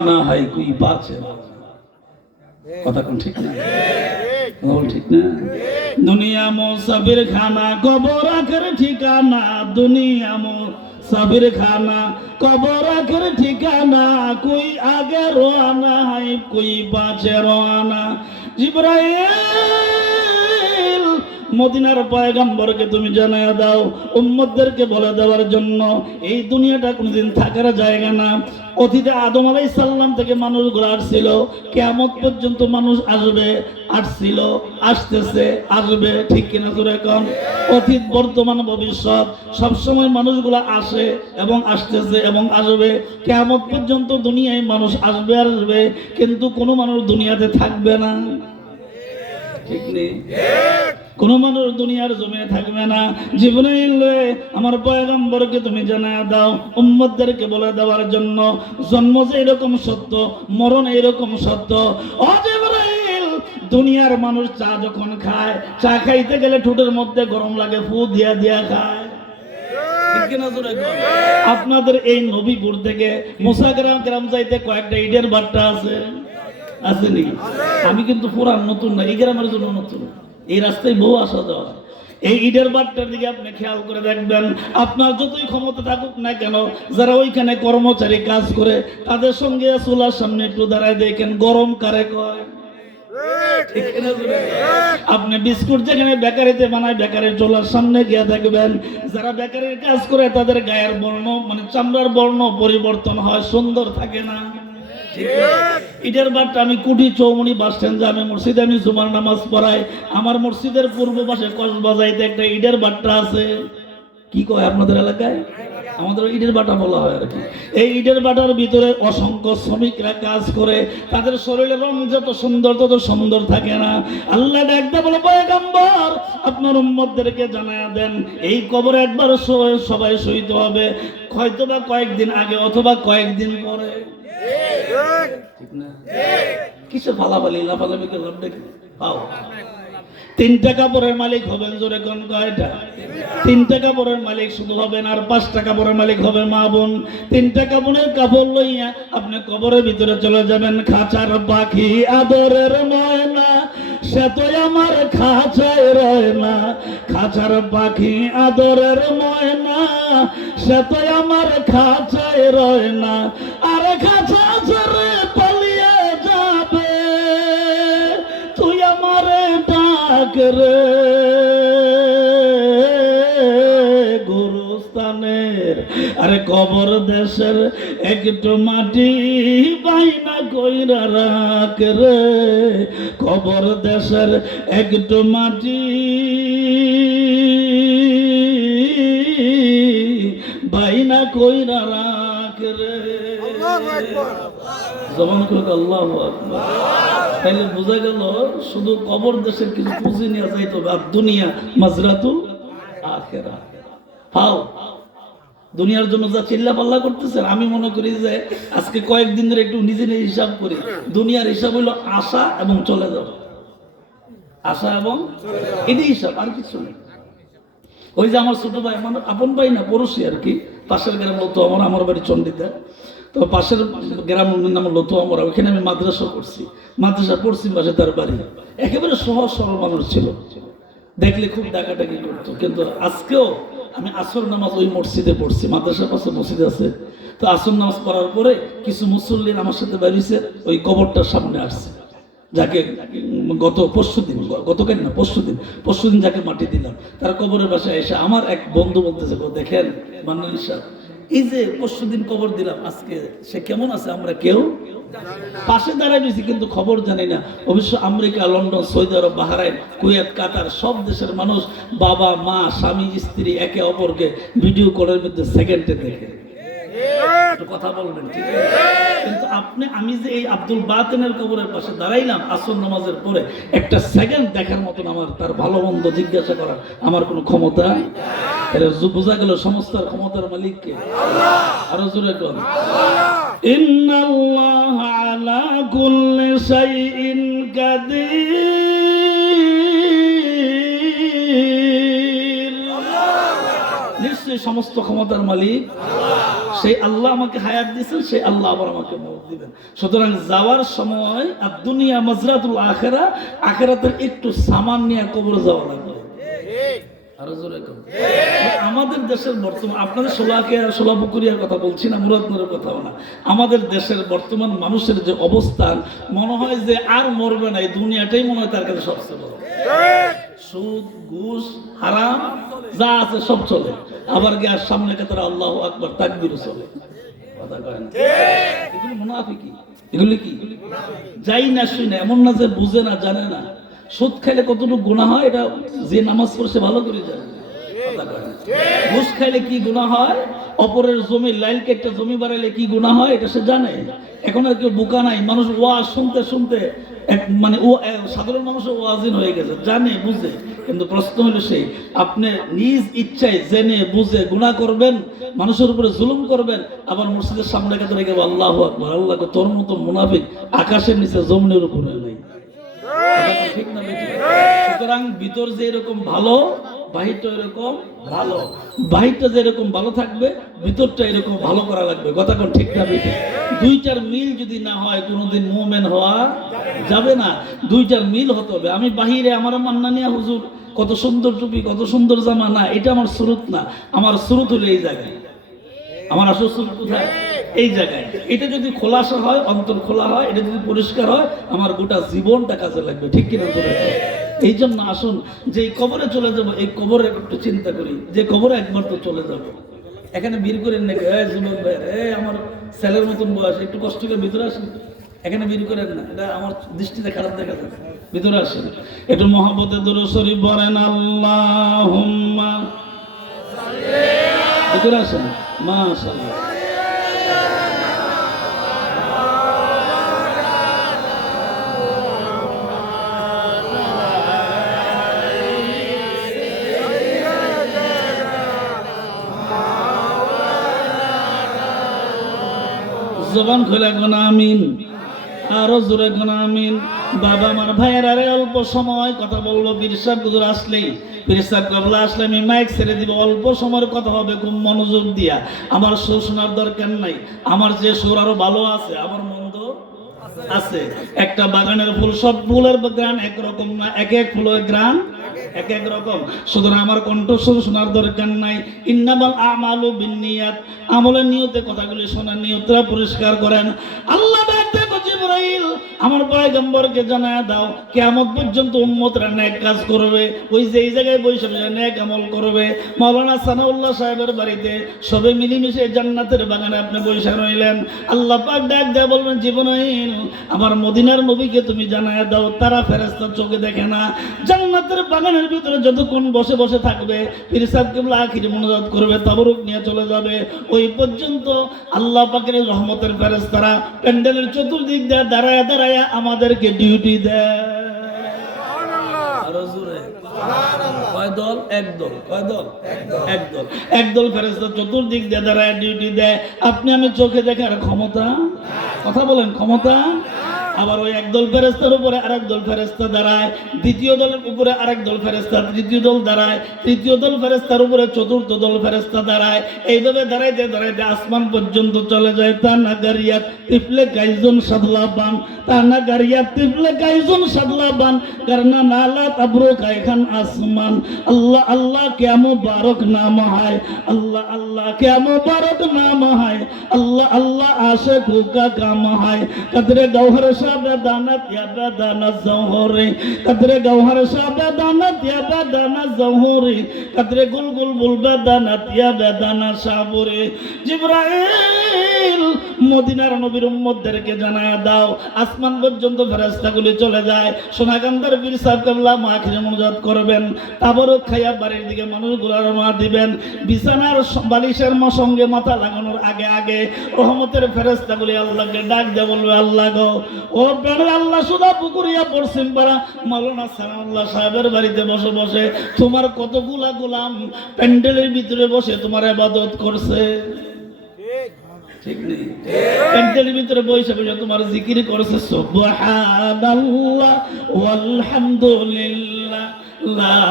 না হয় কুই বাঁচে কথা কোন ঠিক না ঠিক না দুনিয়া মুসাফির খানা কবর আখের ঠিকানা দুনিয়া মুসাফির খানা কবর আখের ঠিকানা কুই আগে রওনা হয় কুই পাছে রওনা জিবরাইল মদিনার পয়গম্বরকে তুমি জানায়া দাও উম্মতদেরকে বলে দেওয়ার জন্য এই দুনিয়াটা কোনদিন থাকার জায়গা না। অতীতে আদম আলাইহিস সালাম থেকে মানুষগুলো আসছিল, কিয়ামত পর্যন্ত মানুষ আসবে, আসছিল, আসতেছে, আসবে, ঠিক কিনা জোরে কোন? অতীত বর্তমান ভবিষ্যৎ সবসময় মানুষগুলো আসে এবং আসতেছে এবং আসবে। কিয়ামত পর্যন্ত দুনিয়ায় মানুষ আসবে আসবে, কিন্তু কোনো মানুষ দুনিয়াতে থাকবে না, ঠিক নেই? কোন মানুষ দুনিয়ার জমিনে থাকবে না। জিবরাইল আমার পয়গম্বরকে তুমি জানায়া দাও উম্মতদেরকে বলে দেওয়ার জন্য জন্ম যে এরকম সত্য, মরণ এরকম সত্য। ও জিবরাইল, দুনিয়ার মানুষ চা যখন খায়, চা খাইতে গেলে ঠোঁটের মধ্যে গরম লাগে, ফু দিয়া দিয়া খায়। আপনাদের এই নবীপুর থেকে মুসা গ্রাম যাইতে কয়েকটা ইটের বাট্টা আছে, আছে নাকি? আমি কিন্তু পুরান নতুন না, এই গ্রামের জন্য নতুন। এই রাস্তায় বহু আসা যাওয়া। এই ইটের বাট্টার দিকে আপনি খেয়াল করে দেখবেন, আপনার যতই ক্ষমতা থাকুক না কেন, যারা ওইখানে কর্মচারী কাজ করে তাদের সঙ্গে চুলার সামনে একটু দাঁড়ায় দেখেন গরম কারে কয়। আপনি বিস্কুট যেখানে বেকারিতে বানায় বেকারির চুলার সামনে গিয়ে দেখবেন যারা বেকারির কাজ করে তাদের গায়ের বর্ণ মানে চামড়ার বর্ণ পরিবর্তন হয়, সুন্দর থাকে না। ইটের বাট্টা আমি কুটি চৌমনি বাস স্ট্যান্ড জামে মসজিদে আমি জুমার নামাজ পড়াই। আমার মসজিদের পূর্ব পাশে কসবাজাইতে একটা ইটের বাট্টা আছে। কি কয় আপনাদের এলাকায়? আমাদের ইটের বাটা বলা হয় আর কি। এই ইটের বাটার ভিতরে অসংখ্য শ্রমিকরা কাজ করে, তাদের শরীরের রং যত সুন্দর তত সুন্দর থাকে না। আল্লাহ ডাকতে বলে পয়গম্বর আপনার উম্মতদেরকে জানায়া দেন এই কবরে একবার সবাই সইতে হবে, হয়তো বা কয়েকদিন আগে অথবা কয়েকদিন পরে। ঠিক না? কিসে ফালাফালি লাফালাফি করলাম দেখি পাও। 3টা কাপড়ের মালিক হবেন, জোরে কোন কয়টা? 3টা কাপড়ের মালিক শুধু হবেন, আর 5টা কাপড়ের মালিক হবে মা বোন। 3টা কাপড় লইয়া আপনি কবরের ভিতরে চলে যাবেন। খাঁচার পাখি আদরের ময়না সে তো আমার খাঁচায় রয় না, খাঁচার পাখি আদরের ময়না সে তো আমার খাঁচায় রয় না, আর খাঁচা ছেড়ে পালিয়ে যাবে তুই আমার ডাক রে গুরুস্থানের। আরে কবর দেশের একটু মাটি বাইনা কইরা রাখ রে, কবর দেশের একটু মাটি বাইনা কইরা রাখ রে। জবান করে আল্লাহু আকবার। তাইলে বোঝা গেল শুধু কবর দেশের কিছু পুঁজি নিয়ে যাইতে হবে, আর দুনিয়া মাজরাতুল আখিরা। পাও দুনিয়ার জন্য যা চিল্লা পাল্লা করতেছেন, আমি মনে করি যে আজকে কয়েকদিন ধরে একটু নিজে নিজে হিসাব করি। দুনিয়ার হিসাব হইল আসা এবং চলে যাওয়া, আসা এবং এটাই হিসাব, আর কিছু নেই। ওই যে আমার ছোট ভাই, আমার আপন ভাই না, পড়োশি আর কি, পাশের গ্রাম লতো আমার বাড়ি চন্ডিতে। তো পাশের গ্রাম নাম লতো আমরা, ওইখানে আমি মাদ্রাসা করছি, মাদ্রাসা পশ্চিম পাশে তার বাড়ি। একেবারে সহজ সরল মানুষ ছিল, দেখলে খুব ডাকাডাকি করতো। কিন্তু আজকেও আমি আসর নামাজ ওই মসজিদে পড়ছি, মাদ্রাসার পাশে মসজিদ আছে। তো আসর নামাজ পড়ার পরে কিছু মুসল্লিন আমার সাথে বেরিয়েছে, ওই কবরটার সামনে আসছে, যাকে গত পরশুদিন যাকে মাটি দিলাম, তার কবরের পাশে এসে আমার এক বন্ধু বলতেছে, দেখেন মান্নান সাহেব, এই যে পরশুদিন কবর দিলাম, আজকে সে কেমন আছে আমরা কেউ পাশে দাঁড়ায় দিয়েছি, কিন্তু খবর জানি না। অবশ্য আমেরিকা, লন্ডন, সৌদি আরব, বাহরাইন, কুয়েত, কাতার সব দেশের মানুষ বাবা মা স্বামী স্ত্রী একে অপরকে ভিডিও কলের মধ্যে সেকেন্ডে দেখে কথা বলবেন, ঠিক আছে? কিন্তু আমি যে এই আব্দুল বাতেনের কবরের পাশে দাঁড়াইলাম আসর নামাজের পরে, একটা সেকেন্ড দেখার মতন আমার তার ভালো মন্দ জিজ্ঞাসা করার আমার কোনো ক্ষমতা। বোঝা গেল সমস্ত ক্ষমতার মালিককে। আরো জোরে কোন ইন্নাল্লাহ আলা কুল্লি শাইইন কাদির। নিশ্চয়ই সমস্ত ক্ষমতার মালিক সেই আল্লাহ আমাকে হায়াত দিয়েছেন, সেই আল্লাহ আবার আমাকে মওত দিবেন। সুতরাং যাওয়ার সময় আর দুনিয়া মাজরাতুল আখিরা, আখিরাতের একটু সামান নিয়ে কবরে যাওয়া লাগবে। আরো জোরে কর। আমাদের দেশের বর্তমান, আপনাদের সোলাপুকুরিয়ার কথা বলছি না, মুরাদনগরের কথাও না, আমাদের দেশের বর্তমান মানুষের যে অবস্থান, মনে হয় যে আর মরবে না, এই দুনিয়াটাই মনে হয় তার কাছে সবচেয়ে বড়। সুদ, ঘুষ, হারাম যা আছে সব চলে, আবার গিয়ে সামনে কাতারে আল্লাহু আকবার তাকবীর চলে। কথা কয় না? এগুলি মুনাফিকি। এগুলি কি যাই না শুই না, এমন না যে বুঝে না, জানে না। সুদ খাইলে কতটুকু গুনাহ হয় এটা যে নামাজ পড়ছে ভালো করে জানে। ঘুষ খাইলে কি গুনাহ হয়, অপরের জমি লাইল কেটে জমি বাড়াইলে কি গুনাহ হয় এটা সে জানে। এখন আর কেউ বোকা নাই, মানুষ ওয়াজ শুনতে শুনতে মানে সাধারণ মানুষের ওয়াজিন হয়ে গেছে, জানে বুঝে। কিন্তু প্রশ্ন হলো সেই, আপনি নিজ ইচ্ছায় জেনে বুঝে গুনাহ করবেন, মানুষের উপরে জুলুম করবেন, আবার মসজিদের সামনে কাছে রেখে আল্লাহু আকবার, আল্লাহ তোর মতো মুনাফিক আকাশের নিচে জমিনের উপরে নাই। ঠিক না বেঠিক? সুতরাং ভিতর যে এরকম ভালো, বাহিরটা এরকম ভালো। বাহিরটা যেরকম ভালো থাকবে, ভিতরটা এরকম ভালো করা লাগবে। কথা কোন ঠিক না বেঠিক? দুইটার মিল যদি না হয় কোনোদিন মুমিন হওয়া যাবে না। দুইটার মিল হতে হবে। আমি বাহিরে আমার মান্নানিয়া হুজুর কত সুন্দর টুপি, কত সুন্দর জামা, না এটা আমার সুরত না। আমার সুরত হলো এই জায়গায়। আমার আসল সুরত কোথায়? এই জায়গায়। এটা যদি খোলাসা হয়, অন্তর খোলা হয়, এটা যদি পরিষ্কার হয়, আমার গোটা জীবনটা কাজে লাগবে। ঠিক কিনা? এই জন্য আসুন, যে কবরে চলে যাব, এই কবরে একটু চিন্তা করি, যে কবরে একবার তো চলে যাব। এখানে ভিড় করেন নাকি? যুবক ভাই, আমার ছেলের মতন বয়স, একটু কষ্ট করে ভিতরে আসেন। এখানে ভিড় করেন না, এটা আমার দৃষ্টিতে খারাপ দেখা যায়। ভিতরে আসেন, একটু মহব্বতে দুরূদ শরীফ পড়েন। আল্লাহুম্মা ভিতরে আসেন। মাশাআল্লাহ। জবান খুলে কোন আমিন, আরো জোরে কোন আমিন। বাবা আমার ভাইয়েরা রে, অল্প সময় কথা বলবো। পীর সাহেব হুজুর আসলেই, পীর সাহেব কাবলা আসলে আমি মাইক ছেড়ে দিব। অল্প সময়ের কথা হবে, খুব মনোযোগ দিয়া। আমার সুর শোনার দরকার নাই, আমার যে সুর আরো ভালো আছে, আমার মন্দ আছে। একটা বাগানের ফুল, সব ফুলের গ্রান একরকম না, এক এক ফুলের গ্রান এক এক রকম। সুতরাং আমার কণ্ঠস্বর শোনার দরকার নাই। ইন্নামাল আমালু বিন্নিয়াত, আমলের নিয়তে কথাগুলি শোনার নিয়তটা পরিষ্কার করেন। আল্লাহ জিবরাইল আমার পয়গম্বরকে জানায় দাও, কিয়ামত পর্যন্ত উম্মতরা নেক কাজ করবে, ওই যে এই জায়গায় বসে বসে নেক আমল করবে। মাওলানা সানাউল্লাহ সাহেবের বাড়িতে সবে মিলেমিশে জান্নাতের বাগানে আপনি বসে রইলেন। আল্লাহ পাক ডাক দেয়া বলবেন, জিবরাইল আমার মদিনার নবীকে তুমি জানায় দাও, তারা ফেরেশতা চোখে দেখে না, জান্নাতের বাগানের ভিতরে যতক্ষণ বসে বসে থাকবে, পীর সাহেব কিবলা আখিরি মুনাজাত করবে, তাবারুক নিয়ে চলে যাবে, ওই পর্যন্ত আল্লাহ পাকের রহমতের ফেরেশতারা প্যান্ডেলের চতুর্দিক দিয়ে দাঁড়ায় দাঁড়ায় আমাদেরকে ডিউটি দেয়। কয় দল? একদল। কয় দল? একদল। একদল ফেরেশতা চতুর্দিক দিয়ে দাঁড়ায় ডিউটি দেয়। আপনি আমি চোখে দেখার ক্ষমতা, কথা বলেন, ক্ষমতা। আবার ওই একদল ফেরেশতার উপরে আরেক দল ফেরেশতা দাঁড়ায়, দ্বিতীয় দলের উপরে আরেক দল ফেরেশতা, তৃতীয় দল দাঁড়ায়, তৃতীয় দল ফেরেশতার উপরে চতুর্থ দল ফেরেশতা দাঁড়ায়। এইভাবে দাঁড়াইতে দাঁড়াইতে আসমান পর্যন্ত চলে যায়। তানা গারিয়াত তিফলে গাইজুন সাদলাবান, তানা গারিয়াত তিফলে গাইজুন সাদলাবান, করনা নালা তাবরু কাইখান আসমান। আল্লাহ আল্লাহ क्या मुबारक नाम है, अल्लाह अल्लाह क्या मुबारक नाम है, अल्लाह अल्लाह आशिकों का काम है। कदरे गौहर दानत या बेदानत जौहरी, कदरे गौहर दानत या बेदानत जौहरी, कदरे गुलगुल बुल बेदानत या बेदानत शाबुरी। जिब्राइल মদিনার নবীর উম্মতদেরকে জানায় দাও, আসমান পর্যন্ত ফেরেশতাগুলি চলে যায়। সোনাকান্দার পীর সাহেব কেবলা আখিরি মুনাজাত করবেন, তাবারুক খাইয়া বাড়ির দিকে মানুষগুলো রওনা দিবেন। বিছানার বালিশের সঙ্গে মাথা লাগানোর আগে আগে রহমতের ফেরেশতাগুলি আল্লাহকে ডাক দিয়ে বলবে, আল্লাহ গো, ও প্রাণের আল্লাহ, সুদা পুকুরিয়া পশ্চিম পাড়া মাওলানা সানাউল্লাহ সাহেবের বাড়িতে বসে বসে তোমার কতগুলা গোলাম প্যান্ডেলের ভিতরে বসে তোমার ইবাদত করছে। ঠিক নেই? প্যান্ডেলের ভিতরে বসে বসে তোমার জিকির করছে। সুবহানাল্লাহ ওয়ালহামদুলিল্লাহ লা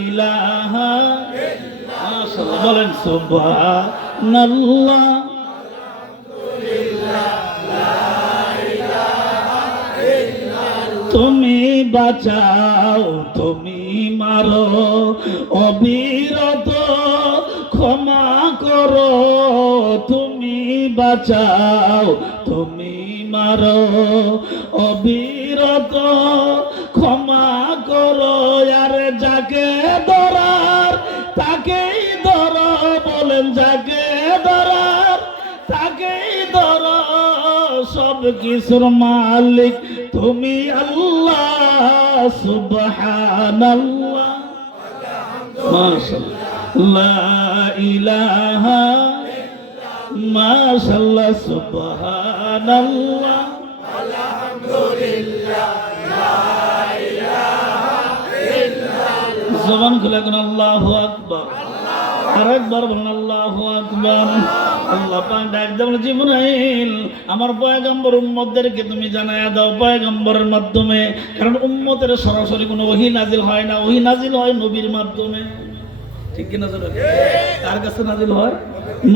ইলাহা ইল্লাল্লাহ। বলেন সুবহানাল্লাহ তুমি বাঁচাও তুমি মারো অবিরত ক্ষমা করো তুমি বাঁচাও তুমি মারো অবিরত ক্ষমা করো আর যাকে ধরার তাকেই ধরো বলেন যাকে ধরার তাকেই ধরো সব কিছুর মালিক তুমি আল্লাহ সুবহানাল্লাহ মাশাআল্লাহ লা ইলাহা মাশাআল্লাহ সুবহানাল্লাহ আলহামদুলিল্লাহ লা ইলাহা ইল্লাল্লাহ জবান খুলে কোন আল্লাহু আকবার আরেকবার বলুন আল্লাহু আকবার আল্লাহ পাক ডাক দেন জিবরাইল আমার পয়গম্বর উম্মতদেরকে তুমি জানায়া দাও পয়গম্বরের মাধ্যমে কারণ উম্মতের সরাসরি কোনো ওহী নাজিল হয় না ওহী নাজিল হয় নবীর মাধ্যমে ঠিক কি না জোরে কার কাছে নাজিল হয়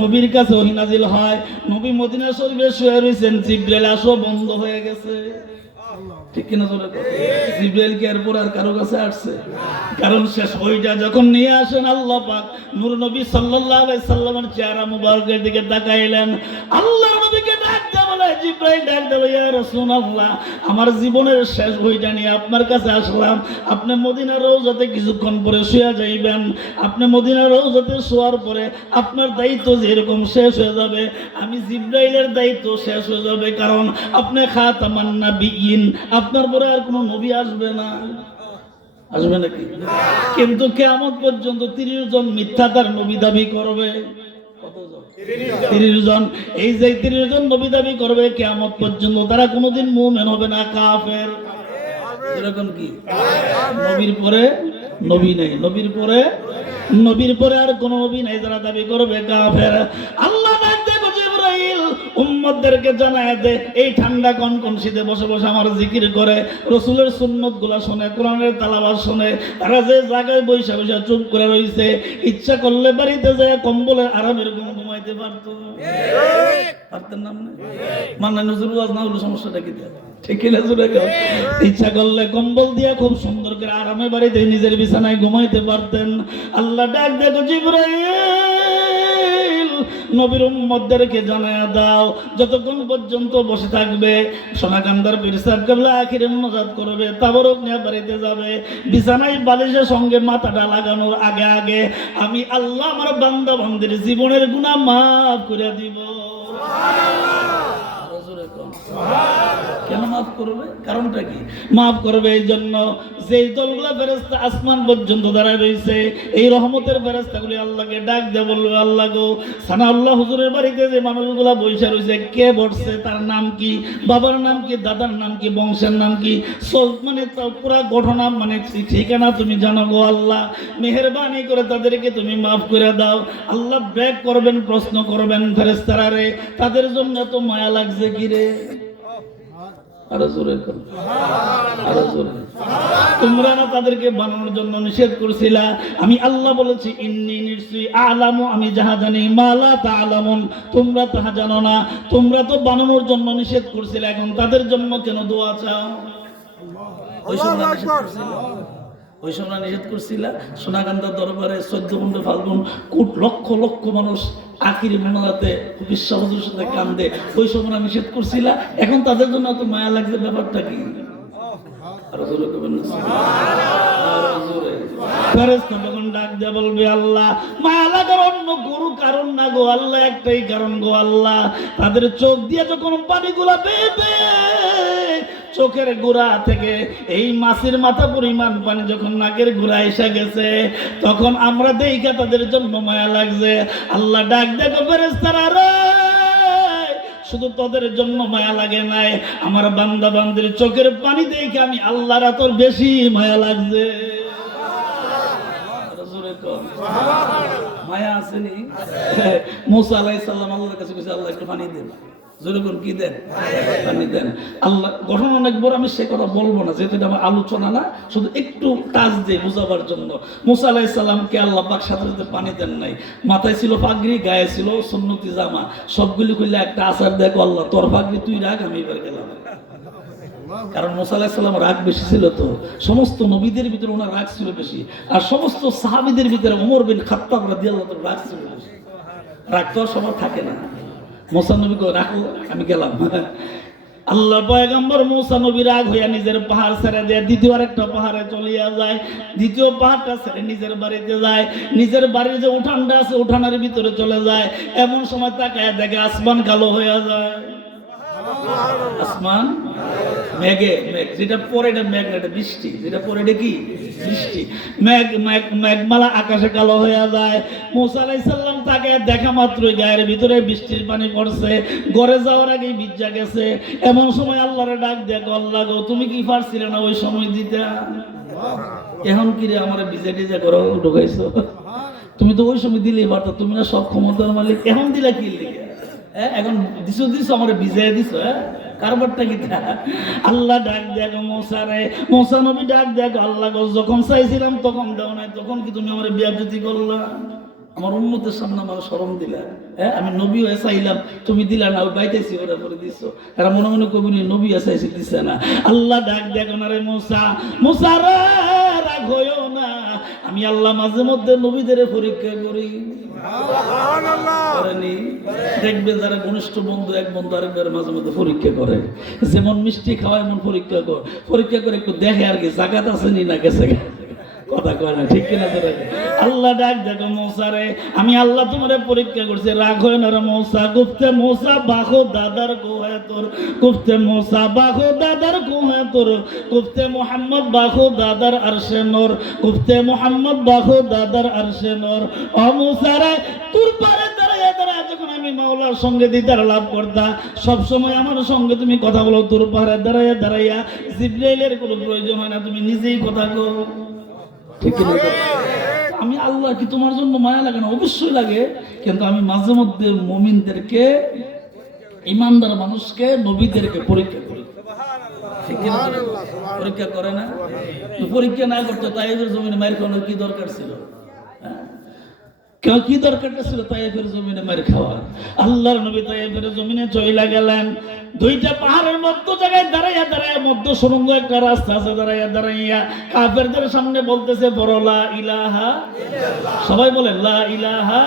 নবীর কাছে ওহী নাজিল হয় নবী মদিনা শরীফে শুয়ে রয়েছেন জিবরাইল আসো বন্ধ হয়ে গেছে ঠিক কি না জোরে জিবরাইল কি এরপর আর কারো কাছে আসছে কারণ শেষ ওইটা যখন নিয়ে আসেন আল্লাহ পাক নূর নবী সাল্লাল্লাহু আলাইহি সাল্লামের চেহারা মুবারকের দিকে তাকাইলেন আল্লাহর নবীকে ডাক দেয়া বলে জিবরাইল ডাক দেয়া ইয়া রাসূলুল্লাহ আমার জীবনের শেষ ওইটা নিয়ে আপনার কাছে আসলাম আপনি মদিনার রওজাতে কিছুক্ষণ পরে শুয়ে যাইবেন আপনি মদিনার রওজাতে শোয়ার পরে আপনার দায়িত্ব যেরকম শেষ হয়ে যাবে আমি জিবরাইলের দায়িত্ব শেষ হয়ে যাবে কারণ আপনি খাতামান নবিয়্যিন আপনার পরে আর কোনো নবী আসবে না আসবে নাকি কিন্তু কিয়ামত পর্যন্ত 30 জন মিথ্যাচার নবী দাবি করবে কতজন 30 জন এই যে 30 জন নবী দাবি করবে কিয়ামত পর্যন্ত তারা কোনোদিন মুমিন হবে না কাফের এরকম কি নবীর পরে নবী নেই নবীর পরে আর কোন নবী নাই যারা দাবি করবে কাফের আল্লাহ ডাক দেব জিবরাইল উম্মতদেরকে জানায় দে এই ঠান্ডা কনকন শীতে বসে বসে আমার জিকির করে রাসূলের সুন্নতগুলা শুনে কোরআনের তেলাওয়াত শুনে তারা যে জায়গায় বসে বসে চুপ করে রইছে ইচ্ছা করলে বাড়িতে যায় কম্বলে আরামের ঘুমাইতে পারতো পারতেন না মানে নজরুল ওয়াজ না হলো সমস্যাটা কি ঠিক না জোরে কও ইচ্ছা করলে কম্বল দিয়া খুব সুন্দর করে আরামে বাড়িতে নিজের বিছানায় ঘুমাইতে পারতেন আল্লাহ ডাক দেখো জিবরাইল নবীর উম্মতদেরকে জানায়া দাও যতক্ষণ পর্যন্ত বসে থাকবে সোনাকান্দার পীর সাহেব কেবলা আখিরে মুনাজাত করবে তাবারক নিয়ে বাড়িতে যাবে বিছানায় বালিশের সঙ্গে মাথাটা লাগানোর আগে আগে আমি আল্লাহ আমার বান্দা বান্দির জীবনের গুনাহ মাফ করে দিব কেন মাফ করবে কারণটা কি মাফ করবে এই জন্য যে দলগুলা ফেরেশতা আসমান পর্যন্ত দাঁড়ায় রয়েছে এই রহমতের ফেরেশতাগুলি আল্লাহকে ডাক দিয়ে বলবে আল্লাহ গো সানাউল্লাহ হুজুরের বাড়িতে যে মানুষগুলা বসে রয়েছে কে বসছে তার নাম কি বাবার নাম কি দাদার নাম কি বংশের নাম কি মানে পুরা ঘটনা মানে ঠিকানা তুমি জানো গো আল্লাহ মেহেরবানি করে তাদেরকে তুমি মাফ করে দাও আল্লাহ ব্যাক করবেন প্রশ্ন করবেন ফেরেশতারা রে তাদের জন্য তো মায়া লাগছে কি রে আরো জোরে করো আরো জোরে তোমরা না তাদেরকে বানানোর জন্য নিষেধ করছিলা আমি আল্লাহ বলেছি ইন্নী নিশ্চয়ই আলামু আমি যাহা জানি মা লা তাআলামুন তোমরা তাহা জানো না তোমরা তো বানানোর জন্য নিষেধ করছিলে এখন তাদের জন্য কেন দোয়া চাও ওই সময় নিষেধ করছিলা সোনাকান্দার দরবারে 14 ফাল্গুন কোট লক্ষ লক্ষ মানুষ আখিরি মোনাজাতে বিশ্বাস হুজুরের সাথে কান্দে ওই সময় নিষেধ করছিলা এখন তাদের জন্য এত মায়া লাগছে ব্যাপারটা কি আরো জোরে কবেন ফেরেশতা যখন ডাক দিয়ে বলবে আল্লাহ মায়া লাগার অন্য কোনো কারণ না গো আল্লাহ একটাই কারণ গো আল্লাহ তাদের চোখ দিয়ে যখন পানিগুলা বেবে চোখের গোড়া থেকে এই মাছের মাথা পরিমাণ পানি যখন নাকের গোড়া এসে গেছে তখন আমরা দেখা তাদের জন্য মায়া লাগছে আল্লাহ ডাক দেখো ফেরেশতারা রে শুধু তাদের জন্য মায়া লাগে নাই আমার বান্দা বান্দির চোখের পানি দেখে আমি আল্লাহর তোর বেশি মায়া লাগছে মায়া আসেনি মুসা আলাইহিস সালাম আল্লাহর কাছে কইছে আল্লাহ একটু পানি দেন যেরকম কি দেন, পানি দেন। আল্লাহ গঠন অনেক বড়, আমি সে কথা বলবো না, যেহেতু এটা আমার আলোচনা না, শুধু একটু টাচ দিয়ে বোঝাবার জন্য। মুসা আলাইহিস সালামকে আল্লাহ পাক সাথে সাথে পানি দেন নাই, মাথায় ছিল পাগড়ি, গায়ে ছিল সুন্নতি জামা, সবগুলি করলে একটা আচার, দেখো আল্লাহ তোর পাগড়ি তুই রাখ, আমি এবার গেলাম। কারণ মুসা আলাইহিস সালাম রাগ বেশি ছিল, তো সমস্ত নবীদের ভিতরে ওনার রাগ ছিল বেশি, আর সমস্ত সাহাবীদের ভিতরে ওমর বিন খাত্তাব রাদিয়াল্লাহু তাআলা রাগ ছিল বেশি। রাগ তো আর সবার থাকে না। মুসা নবী কো রাখো, আমি গেলাম। আল্লাহ পয়গম্বর মুসা নবী রাগ হইয়া নিজের পাহাড় ছেড়ে দিয়ে দ্বিতীয় আরেকটা পাহাড়ে চলিয়া যায়, দ্বিতীয় পাহাড়টা ছেড়ে নিজের বাড়িতে যায়, নিজের বাড়ির যে উঠানটা আছে উঠানের ভিতরে চলে যায়। এমন সময় তাকায় দেখে আসমান কালো হয়ে যায়। আসমান মেঘে, মেঘ যেটা পরে এটা মেঘ না, এটা বৃষ্টি, যেটা পরে এটা কি বৃষ্টি। মেঘমালা আকাশে কালো হয়ে যায়। মুসা আলাইহিস সালাম তাকে দেখা মাত্রই গায়ের ভিতরে বৃষ্টির পানি পড়ছে, ঘরে যাওয়ার আগেই ভিজা গেছে। এমন সময় আল্লাহরে ডাক দেখো, আল্লাহ গো তুমি কি পারছিলে না ওই সময় দিতে, এখন কি রে আমার ভিজা টিজা করো ঢুকাইছো, তুমি তো ওই সময় দিলেই পারতো, তুমি না সব ক্ষমতার মালিক, এখন দিলা কি লিখে, এখন দিছো আমার ভিজাই দিছো, কারবারটা কি? আল্লাহ ডাক দেখো মুসা রে, মুসা নবী ডাক দেখো, আল্লাহ গো যখন চাইছিলাম তখন দাও নাই, তখন কি তুমি আমার বিয়াজ্জতি করলা, আমার উম্মতের সামনে আমার শরম দিলা। আমি নবী হয়ে চাইলাম, তুমি দিলা না, ওই বাইতেছি ওরা করে দিছো, এরা মনে মনে কবি নবী হয়ে চাইছি, দিচ্ছে না। আল্লাহ ডাক দেখো না রে মুসা, মুসা রে রাগ হইও না, আমি আল্লাহ মাঝে মধ্যে নবীদের পরীক্ষা করি। দেখবে যারা ঘনিষ্ঠ বন্ধু, এক বন্ধু আরেকবার মাঝে মধ্যে পরীক্ষা করে, যেমন মিষ্টি খাওয়া এমন পরীক্ষা করে একটু দেখে আর কি জাকাত আছে নি না গেছে, কথা কয় না, ঠিক কিনা? তোরা আল্লাহ ডাক দেখো মুসা রে, আমি আল্লাহ তোমারে পরীক্ষা করছি, রাগ হয় না রে মুসা। গুফতে মুসা বাখো দাদার গোহে তোর, গুফতে মুসা বাখো দাদার গোহে তোর, গুফতে মোহাম্মদ বাখো দাদার আরশে নূর, গুফতে মোহাম্মদ বাখো দাদার আরশে নূর। ও মুসা রে, তোর পারে দাঁড়াইয়া দাঁড়াইয়া যখন আমি মাওলার সঙ্গে দিদার লাভ করতাম, সব সময় আমার সঙ্গে তুমি কথা বলো, তোর পারে দাঁড়াইয়া দাঁড়াইয়া, জিবরাইলের কোনো প্রয়োজন হয় না, তুমি নিজেই কথা কও, ঠিক না? আমি আল্লাহ কি তোমার জন্য মায়া লাগে না? অবশ্যই লাগে, কিন্তু আমি মাঝে মধ্যে মুমিনদেরকে, ইমানদার মানুষকে, নবীদেরকে পরীক্ষা করি, ঠিক না? পরীক্ষা করে না, পরীক্ষা না করতে তাইফের জমিনে মায়ের খাওয়ানোর কি দরকার ছিল? কি দরকারটা ছিল তাইফের জমিনে মার খাওয়ার? আল্লাহর নবী তাইফের জমিনে চইলা গেলেন, দুইটা পাহাড়ের মধ্য জায়গায় দাঁড়াইয়া দাঁড়াইয়া, মধ্য সুড়ঙ্গ একটা রাস্তা আছে, দাঁড়াইয়া দাঁড়াইয়া কাফেরদের সামনে বলতেছে বড় লা ইলাহা, সবাই বলে লা ইলাহা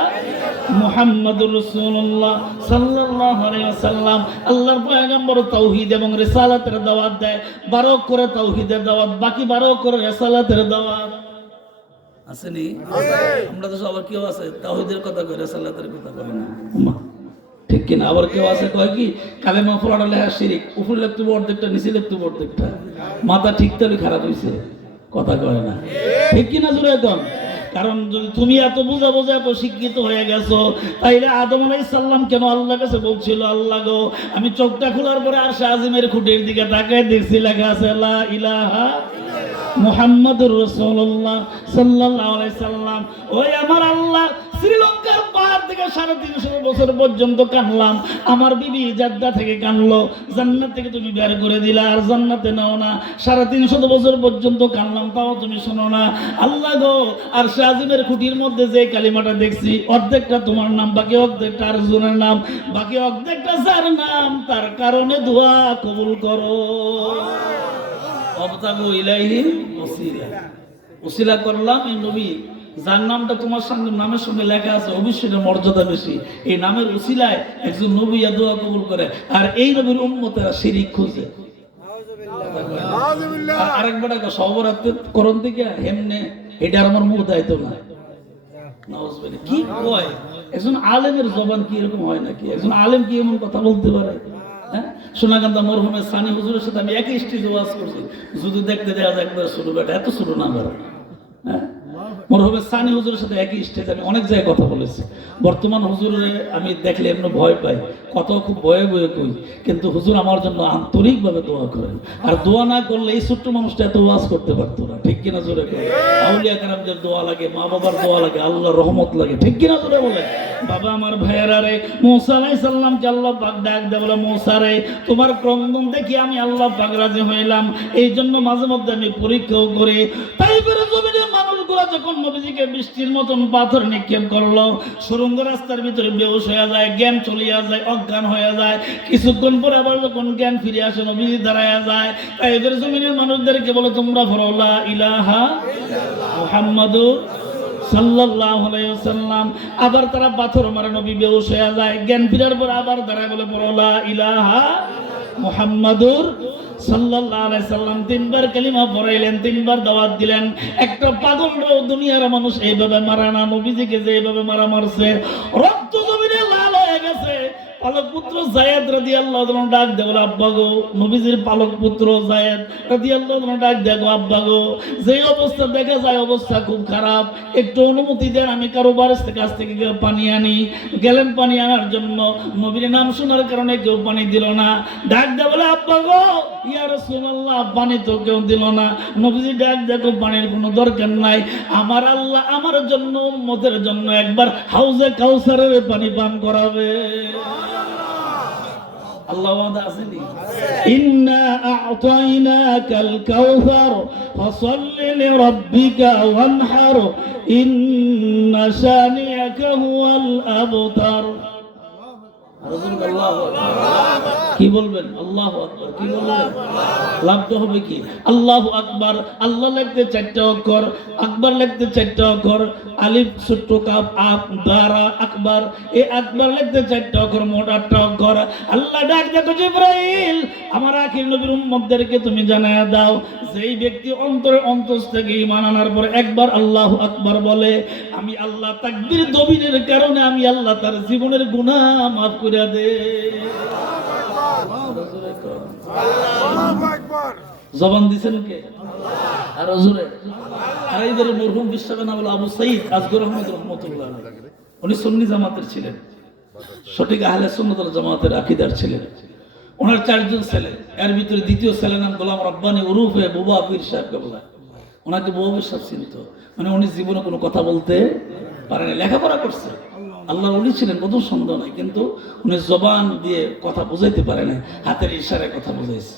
মুহাম্মাদুর রাসূলুল্লাহ সাল্লাল্লাহু আলাইহি ওয়াসাল্লাম। আল্লাহর পয়গম্বর তাওহীদ এবং রিসালাতের দাওয়াত দেয়, 12 করে তাওহীদের দাওয়াত, বাকি 12 করে রিসালাতের দাওয়াত। আসেনি? আমরা তো সবার কেউ আছে তাওহীদের কথা কয়, রিসালাতের কথা কয় না, ঠিক কিনা? আবার কেউ আছে কয় কি কালেমা পড়াটা লেখা শিরিক, উপরে লিখতে অর্ধেকটা, নিচে লিখতে অর্ধেকটা, মাথা ঠিক তাহলে খারাপ হয়েছে, কথা কয় না, ঠিক কিনা? জোরে এখন, কারণ যদি তুমি এত বোঝা বোঝা এত শিক্ষিত হয়ে গেছো, তাইলে আদম আলাইহিস সালাম কেন আল্লাহর কাছে বলছিল, আল্লাহ গো আমি চোখটা খোলার পরে আরশে আজিমের খুঁটির দিকে তাকায় দেখছি লেখা আছে লা ইলাহা মুহাম্মাদুর রাসূলুল্লাহ সাল্লাল্লাহু আলাইহি সাল্লাম। ওই আমার আল্লাহ, শ্রীলঙ্কার পাহাড় থেকে 350 বছর পর্যন্ত কানলাম, আমার বিবি জাদ্দা থেকে কানলো, জান্নাত থেকে তুমি বের করে দিলা, আর জান্নাতে নাও না, 350 বছর পর্যন্ত কানলাম, তাও তুমি শোনো না। আল্লাহ গো, আর শাহিমের খুঁটির মধ্যে যে কালিমাটা দেখছি, অর্ধেকটা তোমার নাম, বাকি অর্ধেকটা আরজুনের নাম, বাকি অর্ধেকটা যার নাম, তার কারণে দোয়া কবুল করো। অবতাগু ইলাইহি ওসিলা, ওসিলা করলাম এই নবী যার নামটা তোমার সঙ্গে নামের সঙ্গে লেখা আছে, অবশ্যই মর্যাদা বেশি, এই নামের ওসিলায় একজন নবী দোয়া কবুল করে, আর এই নবীর উম্মতেরা শিরিক খুঁজে। আরেকবার সবরাত্রি করন থেকে হেমনে, এটা আমার মুখ দায়িত্ব না, কি কয় একজন আলেমের জবান কি এরকম হয় নাকি? একজন আলেম কি এমন কথা বলতে পারে? সোনাকান্দা মরহুমের সানি হুজুরের সাথে আমি একই স্টেজে ওয়াজ করছি, যদি দেখতে দেওয়া যায় একবার ছোট বেটা, এত ছোট না বেড়া, মরহুমের সানি হুজুরের সাথে একই স্টেজে আমি অনেক জায়গায় কথা বলেছি। বর্তমান হুজুরে আমি দেখলে এমনি ভয় পাই, কথা খুব ভয়ে ভয়ে কই, কিন্তু হুজুর আমার জন্য আন্তরিকভাবে দোয়া করেন। আর দোয়া না করলে এই ছোট্ট মানুষটা এত ওয়াজ করতে পারতো না, ঠিক কিনা জোরে করে? আউলিয়া কেরামদের দোয়া লাগে, মা বাবার দোয়া লাগে, আল্লাহর রহমত লাগে, ঠিক কিনা জোরে বলে? বাবা আমার ভাইয়েরা রে, মূসা আলাইহিস সালামকে আল্লাহ পাক ডাক দেয়, বলে মূসা রে, তোমার ক্রন্দন দেখি আমি আল্লাহ পাক রাজি হইলাম, এই জন্য মাঝে মধ্যে আমি পরীক্ষাও করি। তাই করে জমিনে মানুষগুলা যখন নবীজিকে বৃষ্টির মতন পাথর নিক্ষেপ করলো, সুরঙ্গ রাস্তার ভিতরে বেহুশ হয়ে যায়, জ্ঞান চলিয়া যায়, অজ্ঞান হয়ে যায়। কিছুক্ষণ পরে আবার যখন জ্ঞান ফিরে আসে, নবীজি দাঁড়ায়া যায়। তাই এদের জমিনের মানুষদেরকে বলে, তোমরা পড়ো লা ইলাহা মুহাম্মাদুর সাল্লাল্লাহু আলাইহি ওয়াসাল্লাম। আবার তারা পাথর মারে, নবী বেহুশ হয়ে যায়। জ্ঞান ফিরার পর আবার দাঁড়ায় বলে, পড়ো লা ইলাহা মুহাম্মাদুর সাল্লাল্লাহু আলাইহি সাল্লাম। তিনবার কালিমা পড়াইলেন, তিনবার দাওয়াত দিলেন। একটা পাগলও দুনিয়ার মানুষ এইভাবে মারা না, নবীজিকে যে এইভাবে মারা মারছে, রক্ত জমিনে লাল হয়ে গেছে। পালক পুত্র যায়েদ রাদিয়াল্লাহু তাআলা ডাক দেয়, বলে আব্বা গো, নবীজির পালক পুত্র যায়েদ রাদিয়াল্লাহু তাআলা ডাক দেয়, গো আব্বা গো, যে অবস্থা দেখা যায় অবস্থা খুব খারাপ, একটু অনুমতি দেন, আমি কারো বাড়ির কাছ থেকে পানি আনি। গেলেন পানি আনার জন্য, নবীর নাম শোনার কারণে কেউ পানি দিল না। ডাক দেয়, বলে আব্বা গো, ইয়া রাসূলুল্লাহ, পানি তো কেউ দিল না। নবীজি ডাক দেখো, পানির কোনো দরকার নাই, আমার আল্লাহ আমার জন্য, উম্মতের জন্য একবার হাউজে কাউসারের পানি পান করাবে। আল্লাহ ওয়াদা আসেনি, ইন্না আ'তাইনাকাল কাউসার ফাসাল্লি লিরাব্বিকা ওয়ানহার ইন্না শানিয়াকা হুয়াল আবতার। কি বলবেন? আল্লাহু আকবার। কি বলবেন? লাভ তো হবে কি? আল্লাহু আকবার, আল্লাহ লিখতে 4টা অক্ষর, আকবার লিখতে 4টা অক্ষর, আলিফ ছোট্ট কাপ, আপ দারা আকবার, এই আকবার লিখতে 4টা অক্ষর, মোট 8টা অক্ষর। আল্লাহ ডাক দেখো, জিবরাইল, আমার আখির নবীর উম্মতদেরকে তুমি জানায়া দাও, যেই ব্যক্তি অন্তরে অন্তস থেকে ঈমান আনার পর একবার আল্লাহু আকবার বলে, আমি আল্লাহ তাকবীর দবিনের কারণে আমি আল্লাহ তার জীবনের গুনাহ মাফ করে দে। জবান দিছেন কে? আর হুজুরে, আর এইদের মরহুম বিশ্বকবি বলে আবু সাঈদ আসগর আহমদ রাহমাতুল্লাহ আলাইহি, উনি সুন্নি জামাতের ছিলেন, সঠিক আহলে সুন্নাত ওয়াল জামাতের আকীদার ছিলেন। ওনার 4জন ছেলে, এর ভিতরে দ্বিতীয় ছেলের নাম গোলাম রব্বানী উরুফে বুবা পীর সাহেব কেবলা। ওনাকে বুবা পীর সাহেব চিনত, মানে উনি জীবনে কোনো কথা বলতে পারেন, লেখাপড়া করছে, আল্লাহর ওলি ছিলেন, কোনো সন্দেহ নাই, কিন্তু উনি জবান দিয়ে কথা বুঝাইতে পারে না, হাতের ইশারায় কথা বুঝাইছে।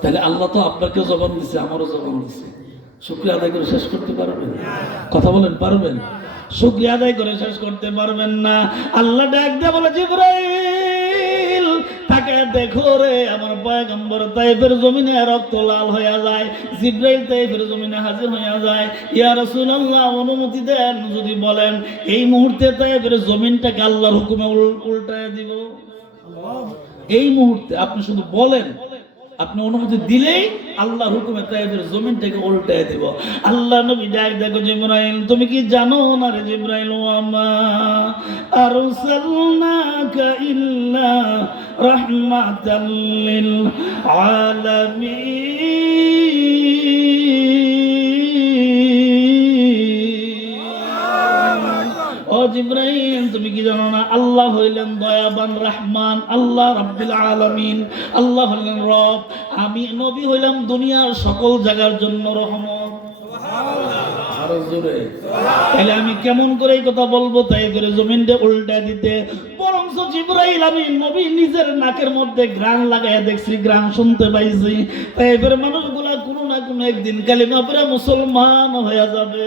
তাহলে আল্লাহ তো আপনাকেও জবান দিছে, আমারও জবান দিছে, শুকরিয়া আদায় করে শেষ করতে পারবেন? কথা বলেন, পারবেন? শুকরিয়া আদায় করে শেষ করতে পারবেন না। আল্লাহ ডাক দিয়ে বলে, জিবরাইল, তাকে দেখো রে, আমার পয়গম্বর তায়েফের জমিনে রক্ত লাল হয়ে যায়। জিবরাইল তায়েফের জমিনে হাজির হয়ে যায়। ইয়া রাসূলুল্লাহ, অনুমতি দেন, যদি বলেন এই মুহূর্তে তায়েফের জমিনটাকে আল্লাহর হুকুমে উল্টায় দিব। এই মুহূর্তে আপনি শুধু বলেন, আপনি অনুমতি দিলেই আল্লাহর হুকুমে তায়েফের জমিনটাকে উল্টায় দিব। আল্লাহ নবী ডাক দেখো, জিবরাইল, তুমি কি জানো না রে জিবরাইল, ওয়ামা আরসালনাকা ইল্লা রাহমাতাল লিল আলামিন। ও জিবরাইল, তুমি কি জানো না, আল্লাহ হইলেন দয়াবান রহমান, আল্লাহ রাব্বুল আলামিন, আল্লাহ হইলেন রব, আমি নবী হইলাম দুনিয়ার সকল জায়গার জন্য রহমত। আরো জোরে। তাহলে আমি কেমন করে এই কথা বলবো? তাই করে জমিনটা উল্টা দিতে, বরঞ্চ জিবরাইল, আমি নবী নিজের নাকের মধ্যে ঘ্রাণ লাগাইয়া দেখছি, ঘ্রাণ শুনতে পাইছি, তাই এবার মানুষগুলা কোনো না কোনো একদিন কালিমা পড়ে মুসলমান হয়ে যাবে।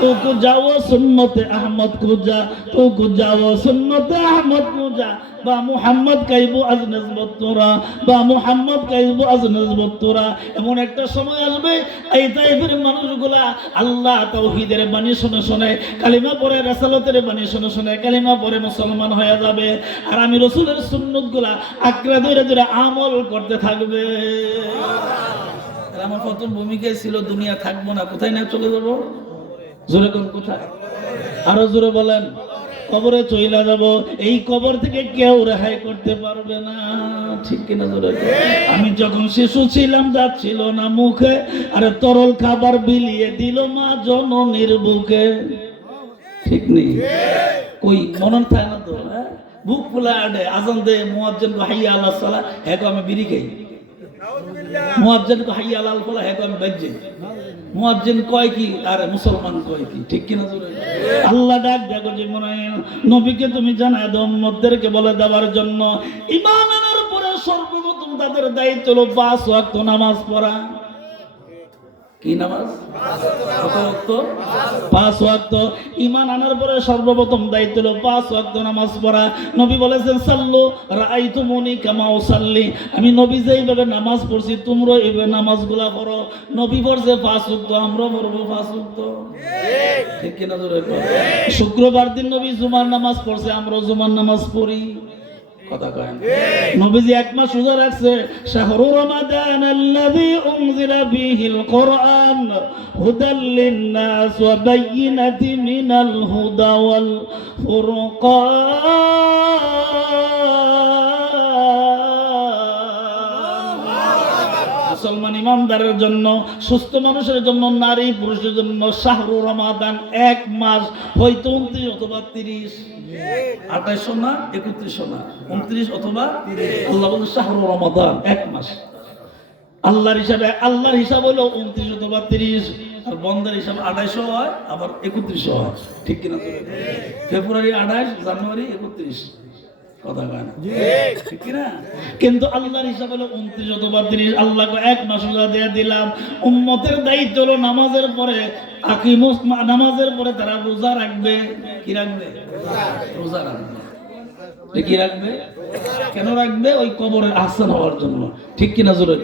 तो जाओ सुन्नते अहमद को जा, तो जाओ सुन्नते अहमद को जा, বা মুহাম্মদ কাইবু আজ নজবত তোরা, বা মুহাম্মদ কাইবু আজ নজবত তোরা। এমন একটা সময় আসবে এই তাইফের মানুষগুলা আল্লাহ তাওহীদের বাণী শুনে শুনে, কালিমা পড়ে, রাসালতের বাণী শুনে শুনে কালিমা পড়ে মুসলমান হয়ে যাবে। আর আমি রাসূলের সুন্নতগুলা আঁকড়ে ধরে ধরে আমল করতে থাকবে। আমার প্রথম ভূমিকায় ছিল দুনিয়া থাকবো না, কোথায় না চলে যাবো। জোরে কোন কোথায়? আরো জোরে বলেন। কবরে চইলা যাব, এই কবর থেকে কেউ রেহাই করতে পারবে না। ঠিক কিনা জোরে? আমি যখন শিশু ছিলাম যাচ্ছিল না মুখে, আরে তরল খাবার বিলিয়ে দিল মা জননীর বুকে। ঠিক নেই? কই মনন থাকে না তো? বুক ফুলা আডে আজান দে মুয়াজ্জিন কো হাইয়া আলাস সালাহ, হ্যাঁ আমি বিড়ি খাই। মুয়াজ্জিন কো হাইয়া আলাল ফালাহ, হ্যাঁ আমি বাজ্জি। মুয়াজ্জিন কয় কি আর মুসলমান কয় কি? ঠিক কিনা জোরে? আল্লাহ ডাক দেখো যে মনে নবীকে তুমি জানায় দাও উম্মতদেরকে বলে দেওয়ার জন্য, ঈমান আনার পরে সর্বপ্রথম তাদের দায়িত্ব হলো 5 ওয়াক্ত নামাজ পড়া। কি নামাজ? 5 ওয়াক্ত। ঈমান আনার পরে সর্বপ্রথম দায়িত্ব হলো 5 ওয়াক্ত নামাজ পড়া। নবী বলেছেন সাল্লু রাআইতুমুনি কামা উসাল্লি, আমি নবী যেইভাবে নামাজ পড়ছি তোমরা এইভাবে নামাজগুলা পড়ো। নবী পড়ছে 5 ওয়াক্ত, আমরাও পড়বো 5 ওয়াক্ত। ঠিক কিনা জোরে? শুক্রবার দিন নবী জুমার নামাজ পড়ছে, আমরাও জুমার নামাজ পড়ি। কথা কয় না? নবীজি 1 মাস রোজা রাখছে। শাহরু রমাদান আল্লাযী উনজিলা ফীহিল কুরআন হুদাল লিন-নাস ওয়া বায়্যিনাতিন মিনাল হুদা ওয়াল ফুরকান। মুসলমান ইমানদারের জন্য, সুস্থ মানুষের জন্য, নারী পুরুষের জন্য শাহরু রমাদান 1 মাস, হয়তো 29 অথবা 30, 28 না 31 না 29 অথবা 30। আল্লাহ বলেন শাহরু রমাদান 1 মাস। আল্লাহর হিসাব হলো 29 অথবা 30, আর বন্দের হিসাব 28 হয়, আবার 31 হয়। ঠিক কিনা? ফেব্রুয়ারি 28, জানুয়ারি 31। কথা কয় না? ঠিক কিনা? কিন্তু আল্লাহর হিসাব হলো 29 অথবা 30। আল্লাহকে 1 মাস রোজা দিয়ে দিলাম। উম্মতের দায়িত্ব হলো নামাজের পরে নামাজের পরে তারা রোজা রাখবে। কি রাখবে? রোজা রাখবে। কি রাখবে? কেন রাখবে? ওই কবরের আহসান হওয়ার জন্য। ঠিক কিনা জোরে?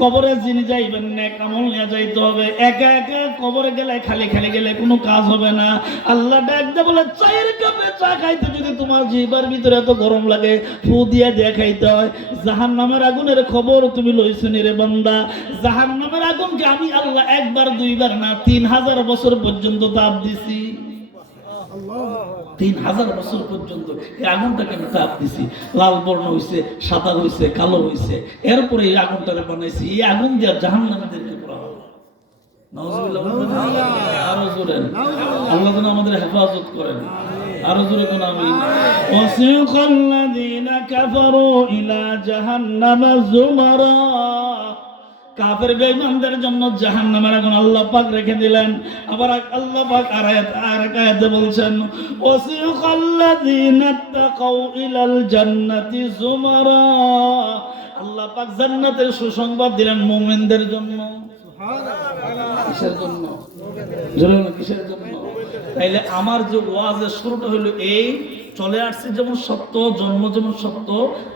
কবরে যিনি যাইবেন নেক আমল নিয়ে যাইতে হবে। একা একা কবরে গেলে খালি খালি গেলে কোনো কাজ হবে না। আল্লাহ ডাক দিয়ে বলে 4 কাপে চা খাইতে যদি তোমার জিহ্বার ভিতরে এত গরম লাগে, ফু দিয়ে খাইতে হয়। জাহান্নামের আগুনের খবর তুমি লইছো নি রে বান্দা? জাহান্নামের আগুনকে আমি আল্লাহ 1 বার 2 বার না 3000 বছর পর্যন্ত তাপ দিছি। 3000 বছর পর্যন্ত এই আগুনটাকে আমি তাপ দিছি। লাল বর্ণ হইছে, সাদা হইছে, কালো হইছে, এরপরে এই আগুনটাকে বানাইছি। এই আগুন দিয়ে জাহান্নামীদেরকে পোড়া হবে। নাউজুবিল্লাহ। আরো জোরে আল্লাহ যেন আমাদের হেফাজত করেন। আরো জোরে কোন আমিন। ওয়াসিকাল্লাযীনা কাফারু ইলা জাহান্নামা যুমারা, কাফের বেঈমানদের জন্য জাহান্নামের আগুন আল্লাহ পাক রেখে দিলেন। আবার আল্লাহ পাক আর আয়াতে বলছেন ওয়াসিকাল্লাযীনা তাকাউ ইলাল জান্নাতি যুমারা, আল্লাহ পাক জান্নাতের সুসংবাদ দিলেন মুমিনদের জন্য। সুবহানাল্লাহ। কিসের জন্য? জোরে না, কিসের জন্য? তাইলে আমার যে ওয়াজের শুরুটা হলো এই, চলে আসছে যেমন সত্য, জন্ম যেমন সত্য,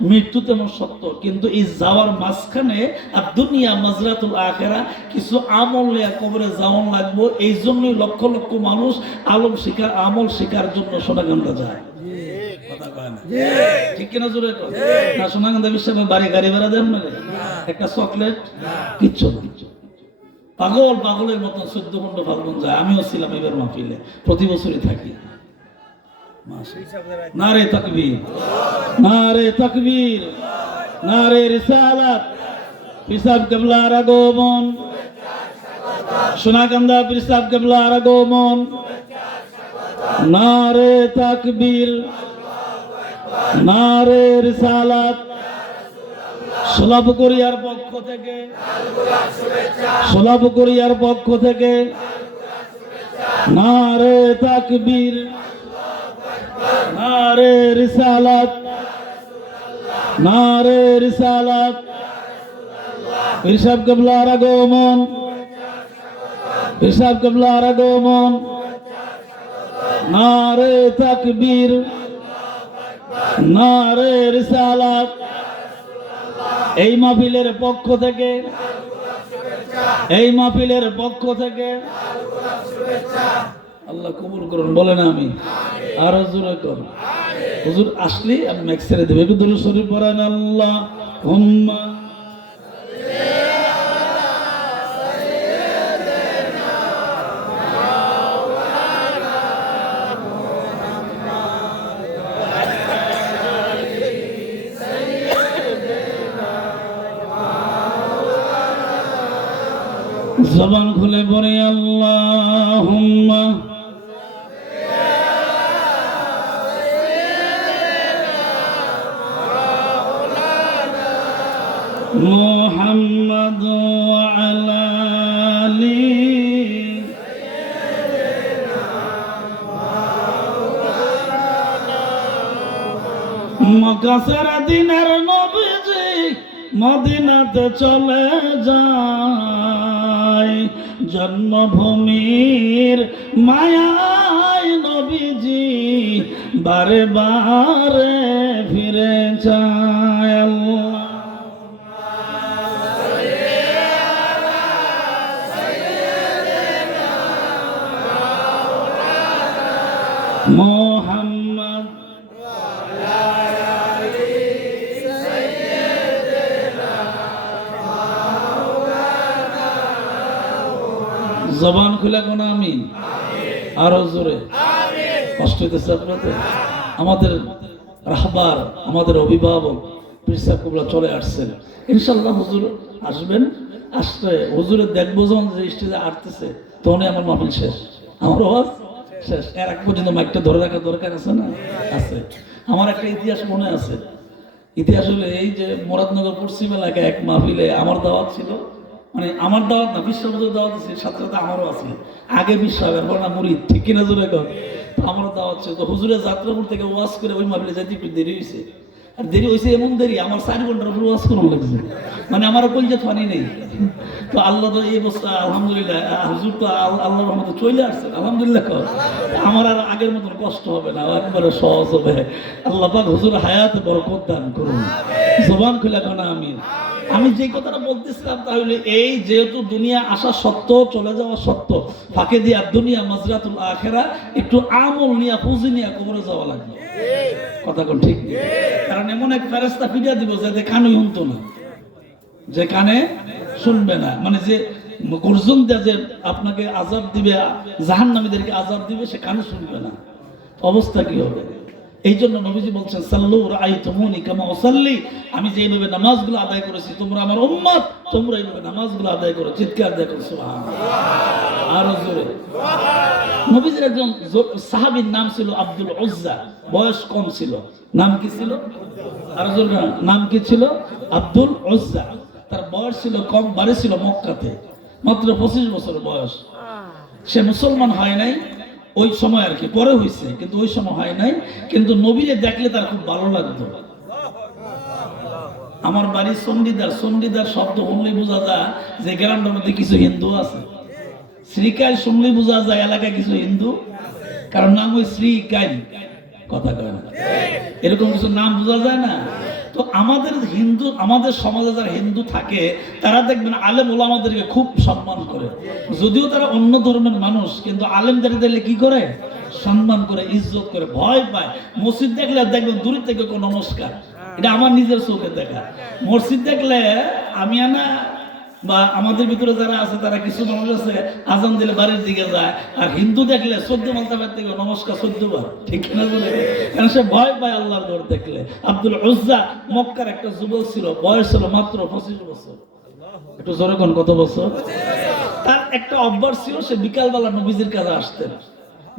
মৃত্যু তেমন সত্য, কিন্তু এই যাওয়ার মাঝখানে আর দুনিয়া মাজরাতুল আখিরা, কিছু আমল নিয়ে কবরে যাওয়ান লাগবো। এই জন্যই লক্ষ লক্ষ মানুষ আমল শিকার জন্য সোনাগান্ধা যায়। কথা কয় না? ঠিক কিনা জোরে কয় না? সোনাগান্ধা বিশ্বে বাড়ি গাড়ি ভাড়া দেন না, একটা চকলেট কিচ্ছু না। পাগলের মতন 14 ঘন্টা ফাল্গুন যায়। আমিও ছিলাম এবার মাহফিলে, প্রতি বছরই থাকি। নারে তাকবীর, নারে তাকবীর, নারে রিসালাত। পীর সাহেব কেবলার আগমন, সোনাকান্দা পীর সাহেব কেবলার আগমন। নারে তাকবীর, নারে রিসালাত। সোলাপুরিয়ার পক্ষ থেকে, সোলাপুরিয়ার পক্ষ থেকে নারে তাকবীর, নারে রিসালাত, নারে রিসালাত। পীর সাহেব কেবলার আগমন, পীর সাহেব কেবলার আগমন। নারে তাকবীর, নারে রিসালাত। এই মাহফিলের পক্ষ থেকে, এই মাহফিলের পক্ষ থেকে আল্লাহ কবুল করুন। বলেন আমি আরো জোরে করুন। হুজুর আসলে আমি ম্যাক্স ছেড়ে দেবো। একটু দরুদ শরীফ পড়েন। আল্লাহুম্মা জবান খুলে পড়ে আল্লাহুম্মা মুহাম্মাদ ওয়া আলা আলি মক্কা ছেড়ে দিনের নবীজি মদিনাতে চলে যায়, জন্মভূমির মায়ায় নবীজি বারে বারে ফিরে যায়। আল্লাহ মুহাম্মদ জবান খুলে কোন আমিন, আরো জোরে। কষ্ট হইতেছে আপনাদের? আমাদের রাহবার, আমাদের অভিভাবক পীর সাহেব কুবরা চলে আসছেন, ইনশাল্লাহ হুজুর আসবেন। আসলে হুজুরের দেখবো যখন যে স্টেজে আসতেছে তখনই আমার মাহফিল শেষ, আমার আওয়াজ শেষ। এর আগ পর্যন্ত মাইকটা ধরে রাখা দরকার আছে না? আছে। আমার একটা ইতিহাস মনে আছে। ইতিহাস হলে এই যে মুরাদনগর পশ্চিম এলাকায় এক মাহফিলে আমার দাওয়াত ছিল, মানে আমার দাওয়াত না, বিশ্ববন্ধুর দাওয়াত আছে, সাথে সাথে আমারও আছে। আগে বিশ্ব এরপর না মুরিদ, ঠিক কিনা জোরে কর। আমারও দাওয়াত ছিল। তো হুজুরের যাত্রাপুর থেকে ওয়াজ করে ওই মাহফিলে যাইতে একটু দেরি হয়েছে। আর দেরি হয়েছে এমন দেরি, আমার 4 ঘন্টার উপর ওয়াজ করানো লাগছে, মানে আমার কলজে ফানি নেই। তো আল্লাহ তো এই অবস্থা, আলহামদুলিল্লাহ হুজুর তো আল্লাহর রহমতে চলে আসছে, আলহামদুলিল্লাহ। আমার আর আগের মতন কষ্ট হবে না, একবারে সহজ হবে। আল্লাহ পাক হুজুর হায়াতে বরকত দান করুন। জবান খুলে কোন আমিন। আমি যে কথাটা বলতেছিলাম তাহলে এই, যেহেতু দুনিয়া আসা সত্য, চলে যাওয়া সত্য, ফাঁকে দিয়া দুনিয়া মাজরাতুল আখিরা, একটু আমল নিয়া পুঁজি নিয়া কবরে যাওয়া লাগবে। কথা কোন ঠিক? কারণ এমন এক ফেরেশতা ফিরিয়ে দিব যে কানে শুনতো না, যে কানে শুনবে না, মানে যে গর্জন দেয়া যে আপনাকে আযাব দিবে, জাহান্নামীদেরকে আযাব দিবে, সে কানে শুনবে না। অবস্থা কি হবে? এই জন্য নবীজি বলছেন সাল্লু রাআইতুমুনি কামা উসাল্লি, আমি যেভাবে নামাজগুলো আদায় করেছি তোমরা আমার উম্মত, তোমরা এইভাবে নামাজগুলো আদায় করো। চিৎকার দিয়ে করো সুবহানাল্লাহ, আরো জোরে। নবীজির একজন সাহাবীর নাম ছিল আব্দুল উজ্জা, বয়স কম ছিল। নাম কি ছিল? আরো জোরে। নাম কি ছিল? আব্দুল উজ্জা। তার বয়স ছিল কম, বাড়ি ছিল মক্কাতে, মাত্র 25 বছর বয়স। সে মুসলমান হয় নাই ওই সময় আর কি, পরে হয়েছে, কিন্তু ওই সময় হয় নাই। কিন্তু নবীরে দেখলে তার খুব ভালো লাগতো। আমার বাড়ি চণ্ডীদার, চণ্ডীদার শব্দ শুনলে বোঝা যায় যে গ্রামটার মধ্যে কিছু হিন্দু আছে। শ্রীকাইল শুনলে বোঝা যায় এলাকায় কিছু হিন্দু, কারণ নাম ওই শ্রীকাইল। কথা কয় না? এরকম কিছু নাম বোঝা যায় না? তো আমাদের হিন্দু, আমাদের সমাজে যারা হিন্দু থাকে তারা দেখবেন আলেম ওলামাদেরকে খুব সম্মান করে, যদিও তারা অন্য ধর্মের মানুষ, কিন্তু আলেমদের দেখলে কি করে? সম্মান করে, ইজ্জত করে, ভয় পায়। মসজিদ দেখলে দেখবেন দূর থেকে কোনো নমস্কার, এটা আমার নিজের চোখে দেখা। মসজিদ দেখলে আমি আনা বা আমাদের ভিতরে যারা আছে তারা কিছু মানুষ আছে আজান দিলে বাড়ির দিকে যায়, আর হিন্দু দেখলে 14 মালতাবার থেকে নমস্কার 14 বার, ঠিক না বলে? কারণ সে ভয় পায় আল্লাহর ঘর দেখলে। আব্দুল উজ্জা মক্কার একটা যুবক ছিল, বয়স ছিল মাত্র 25 বছর। একটু জোরে কোন, কত বছর? তার একটা অভ্যাস ছিল, সে বিকালবেলা নবীজির কাছে আসতেন,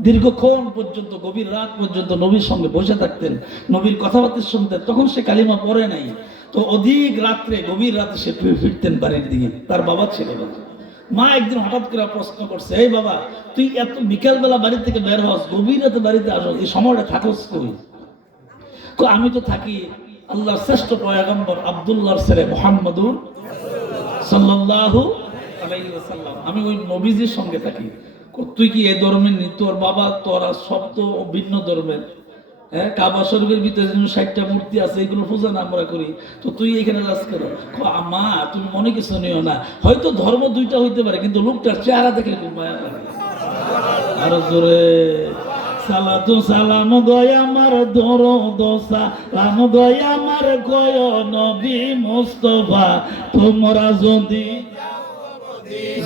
দীর্ঘক্ষণ পর্যন্ত, গভীর রাত পর্যন্ত নবীর সঙ্গে বসে থাকতেন, নবীর কথাবার্তা শুনতেন। তখন সে কালিমা পড়ে নাই, তো অধিক রাত্রে, গভীর রাতে সে ফিরতেন বাড়ির দিকে। তার বাবা ছিল না। মা একদিন হঠাৎ করে প্রশ্ন করছে, এই বাবা, তুই এত বিকালবেলা বাড়ি থেকে বের হস, গভীর রাতে বাড়িতে আসো, এই সময়টা থাকস কই? আমি তো থাকি আল্লাহর শ্রেষ্ঠ পয়গম্বর আব্দুল্লাহর ছেলে মুহাম্মদুর সাল্লাল্লাহু আলাইহি ওয়াসাল্লাম, আমি ওই নবীজির সঙ্গে থাকি। তুই কি এই ধর্মের নি? তোর বাবা, তোরা সব তো ভিন্ন ধর্মের। হ্যাঁ, কাবা শরীফের ভিতরে 60টা মূর্তি আছে, এগুলো পূজা আমরা করি, তো তুই এখানে যাস কেন? মা, তুমি মনে কিছু নিও না, হয়তো ধর্ম দুইটা হইতে পারে, কিন্তু লোকটার চেহারা দেখলে খুব মায়া লাগে। আরো জোরে। সালাতু সালাম গয় আমার দরুদ সালাম গয় আমার গয় নবী মুস্তাফা, তোমরা যদি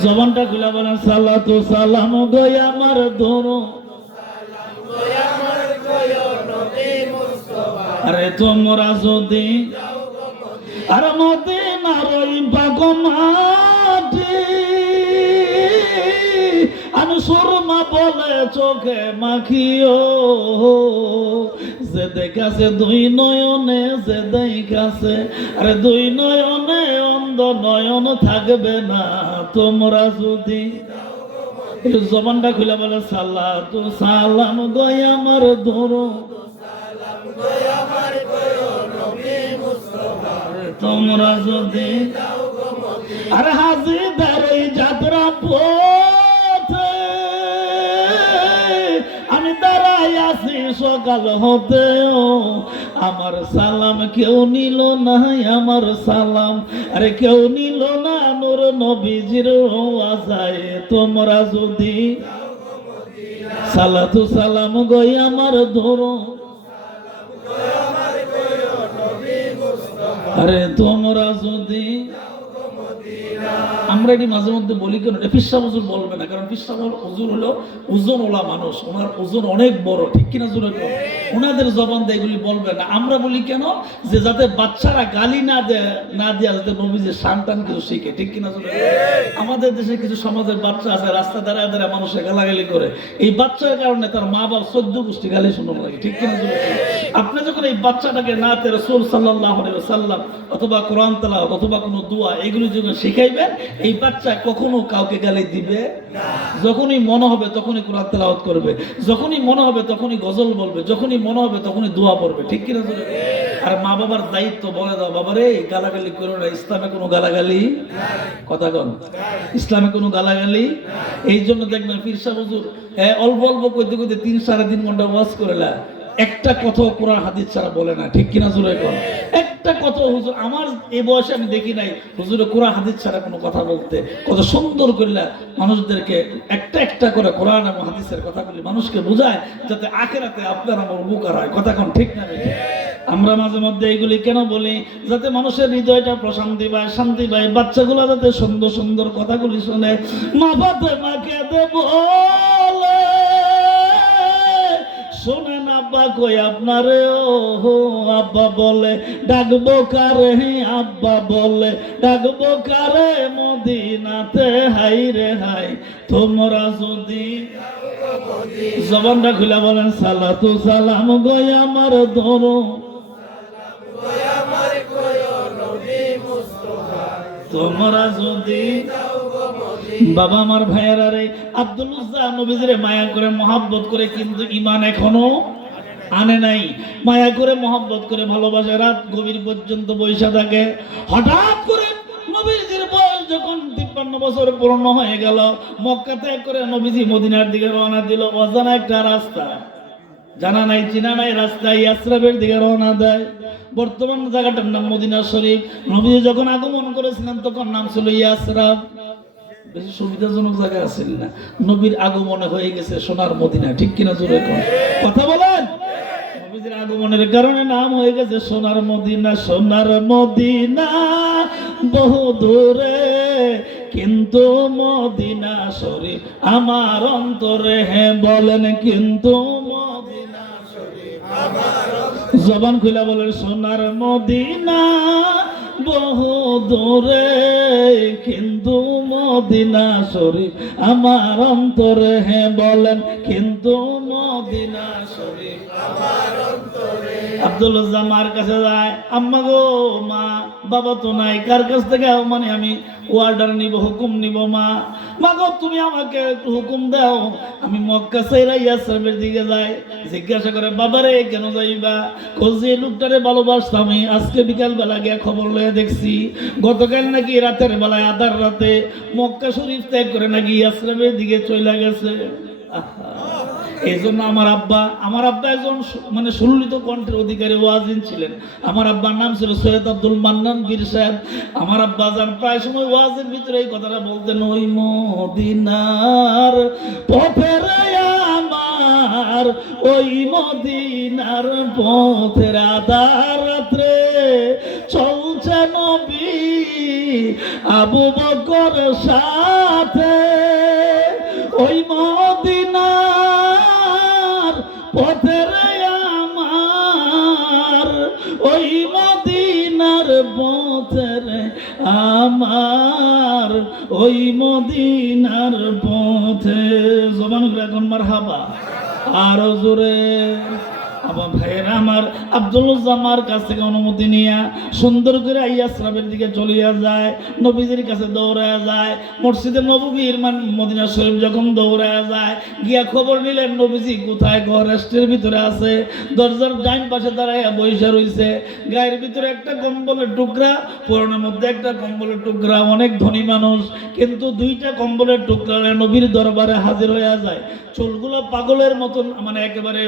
জবানটা খুলে বলেন সালাতু সালাম গয় আমার দরুদ, আরে তোমরা যদি আর মদিনার ওই পাক মাটি করে চোখে মাখিও, যে দেখাছে দুই নয়নে, যে দেখাছে আরে দুই নয়নে, অন্ধ নয়ন থাকবে না তোমরা যদি। একটু জবানটা খুলে বলে সালাতু সালাম গয় আমার ধরো, তোমরা যদি। আর হাজিদার এই যাত্রা পথে আমি দাঁড়াই আছি সকাল হতেও, আমার সালাম কেউ নিল না, আমার সালাম আরে কেউ নিল না, নূর নবীজির আশায় তোমরা যদি। সালাতু সালাম গই আমার ধরো, আরে তোমরা যদি। আমরা এটি মাঝে মধ্যে বলি কেন, এটা ফিরসা হুজুর বলবে না, কারণ ফিরসা হুজুর হলো ওজন ওলা মানুষ, ওনার ওজন অনেক বড়, ঠিক কিনা জোরে কর, ওনাদের জবান দিয়ে এগুলি বলবে না। আমরা বলি কেন, যে যাতে বাচ্চারা গালি না দেয়, না দেয়া যাতে নবীজির শান টান কিছু শিখে, ঠিক কিনা জোরে। আমাদের দেশে কিছু সমাজের বাচ্চা আছে রাস্তা দাঁড়ায় দাঁড়ায় মানুষের গালাগালি করে, এই বাচ্চার কারণে তার মা বাবা 14 গোষ্ঠী গালি শুনতে লাগে, ঠিক কিনা জোরে। আপনি যখন এই বাচ্চাটাকে নাতে রাসূল সাল্লাল্লাহু আলাইহি ওয়াসাল্লাম অথবা কোরআন তেলাওয়াত অথবা কোনো দোয়া এগুলি যখন শিখাইবেন, এই বাচ্চা কখনো কাউকে গালি দিবে না। যখনই মনে হবে তখনই কোরআন তেলাওয়াত করবে, যখনই মনে হবে তখনই গজল বলবে, যখনই মনে হবে তখনই দোয়া পড়বে, ঠিক কিনা জোরে। আর মা বাবার দায়িত্ব বলে দাও, বাবারে গালাগালি করো না, ইসলামে কোনো গালাগালি, কথা কন, ইসলামে কোনো গালাগালি। এই জন্য দেখবেন পীর সাহেব হুজুর অল্প অল্প কইতে কইতে 3-3.5 ঘন্টা ওয়াজ করেলা, একটা কথা কোরআন হাদিস ছাড়া বলে না, ঠিক কিনা জোরে কন। একটা কথা হুজুর, আমার এই বয়সে আমি দেখি নাই হুজুরে কোরআন হাদিস ছাড়া কোনো কথা বলতে। কত সুন্দর করিলা মানুষদেরকে একটা একটা করে কোরআন এবং হাদিসের কথাগুলি মানুষকে বোঝায়, যাতে আখিরাতে আপনার আমার উপকার হয়, কথা কোন, ঠিক না বেঠিক। আমরা মাঝে মধ্যে এইগুলি কেন বলি, যাতে মানুষের হৃদয়টা প্রশান্তি পায়, শান্তি পায়, বাচ্চাগুলো যাতে সুন্দর সুন্দর কথাগুলি শোনে। মা ফাতেমাকে দেব শোনেন আব্বা কই আপনারে, ও আব্বা বলে ডাকবো কারে, আব্বা বলে ডাকবো কারে, মদিনাতে হাই রে হাই তোমরা যদি। জবানটা খুলে বলেন সালাতু সালাম গই আমার ধরো, তোমরা যদি। বাবা আমার ভাইয়েরা রে, আব্দুল উজ্জা নবীজিরে মায়া করে মহাব্বত করে, কিন্তু ঈমান এখনো আনে নাই। মায়া করে মহাব্বত করে ভালোবাসে, রাত গভীর পর্যন্ত বৈশা থাকে। হঠাৎ করে নবীজির বয়স যখন 53 বছর পূর্ণ হয়ে গেল, মক্কা ত্যাগ করে নবীজি মদিনার দিকে রওনা দিল। অজানা একটা রাস্তা, জানা নাই চিনা নাই রাস্তা, ইয়াসরাবের দিকে রওনা দেয়। বর্তমান জায়গাটার নাম মদিনা শরীফ। নবীজি যখন আগমন করেছিলেন তখন নাম ছিল ইয়াসরাব। বেশি সুবিধাজনক জায়গা আছিল না, নবীর আগমনে হয়ে গেছে সোনার মদিনা, ঠিক কিনা জোরে কথা বলেন। নবীজির আগমনের কারণে নাম হয়ে গেছে সোনার মদিনা। সোনার মদিনা বহু দূরে, কিন্তু মদিনা শরীফ আমার অন্তরে, হ্যাঁ বলেন কিন্তু মদিনা শরীফ আমার অন্তরে। জবান খুলে বলেন সোনার মদিনা বহু দূরে, কিন্তু মদিনা শরীফ আমার অন্তরে, হ্যাঁ বলেন কিন্তু মদিনা শরীফ আমার অন্তরে। আব্দুল জামার কাছে যায়, আম্মা গো, মা বাবা তো নাই, কার কাছ থেকে মানে আমি অর্ডার নিব, হুকুম নিব। মা, মা গো তুমি আমাকে একটু হুকুম দাও, আমি মক্কা ছেড়ে ইয়াসরিবের দিকে যাই। জিজ্ঞাসা করে, বাবারে কেন যাইবা? যে লোকটারে ভালোবাসতাম আমি, আজকে বিকাল বেলা গিয়া খবর লয়ে দেখছি গতকাল নাকি রাতের বেলায় আধার রাতে মক্কা শরীফ ত্যাগ করে নাকি ইয়াসরিবের দিকে চলে গেছে। এই জন্য আমার আব্বা একজন মানে সুললিত কণ্ঠের অধিকারী ওয়াজিন ছিলেন। আমার আব্বার নাম ছিল সৈয়দ আব্দুল মান্নান পীর সাহেব। আমার আব্বা যান প্রায় সময় ওয়াজের ভিতরে এই কথাটা বলতেন, ওই মদিনার পথের আমার, ওই মদিনার পথের আধার রাত্রে চলছে নবী আবু বকর সাথে, ওই মদিনার পথের আমার, ওই মদিনার পথের আমার ওই মদিনার পথে। জবান করে এখন মারহাবা, আরো জোরে। আমার ভাইয়েরা আমার আব্দুল জামার কাছ থেকে অনুমতি নিয়ে সুন্দর করে আইয়াসরাবের দিকে চলিয়া যায়, নবীজির কাছে দৌড়ায় যায়। মসজিদে নববীর মদিনা শরীফ যখন দৌড়ায় যায়, গিয়া খবর নিলেন নবীজি কোথায়, রেস্টের ভিতরে আছে। দরজার ডাইন পাশে দাঁড়াইয়া বৈশা রইছে, গায়ের ভিতরে একটা কম্বলের টুকরা, পরনের মধ্যে একটা কম্বলের টুকরা। অনেক ধনী মানুষ, কিন্তু দুইটা কম্বলের টুকরা নবীর দরবারে হাজির হইয়া যায়। চুলগুলো পাগলের মতন, মানে একেবারে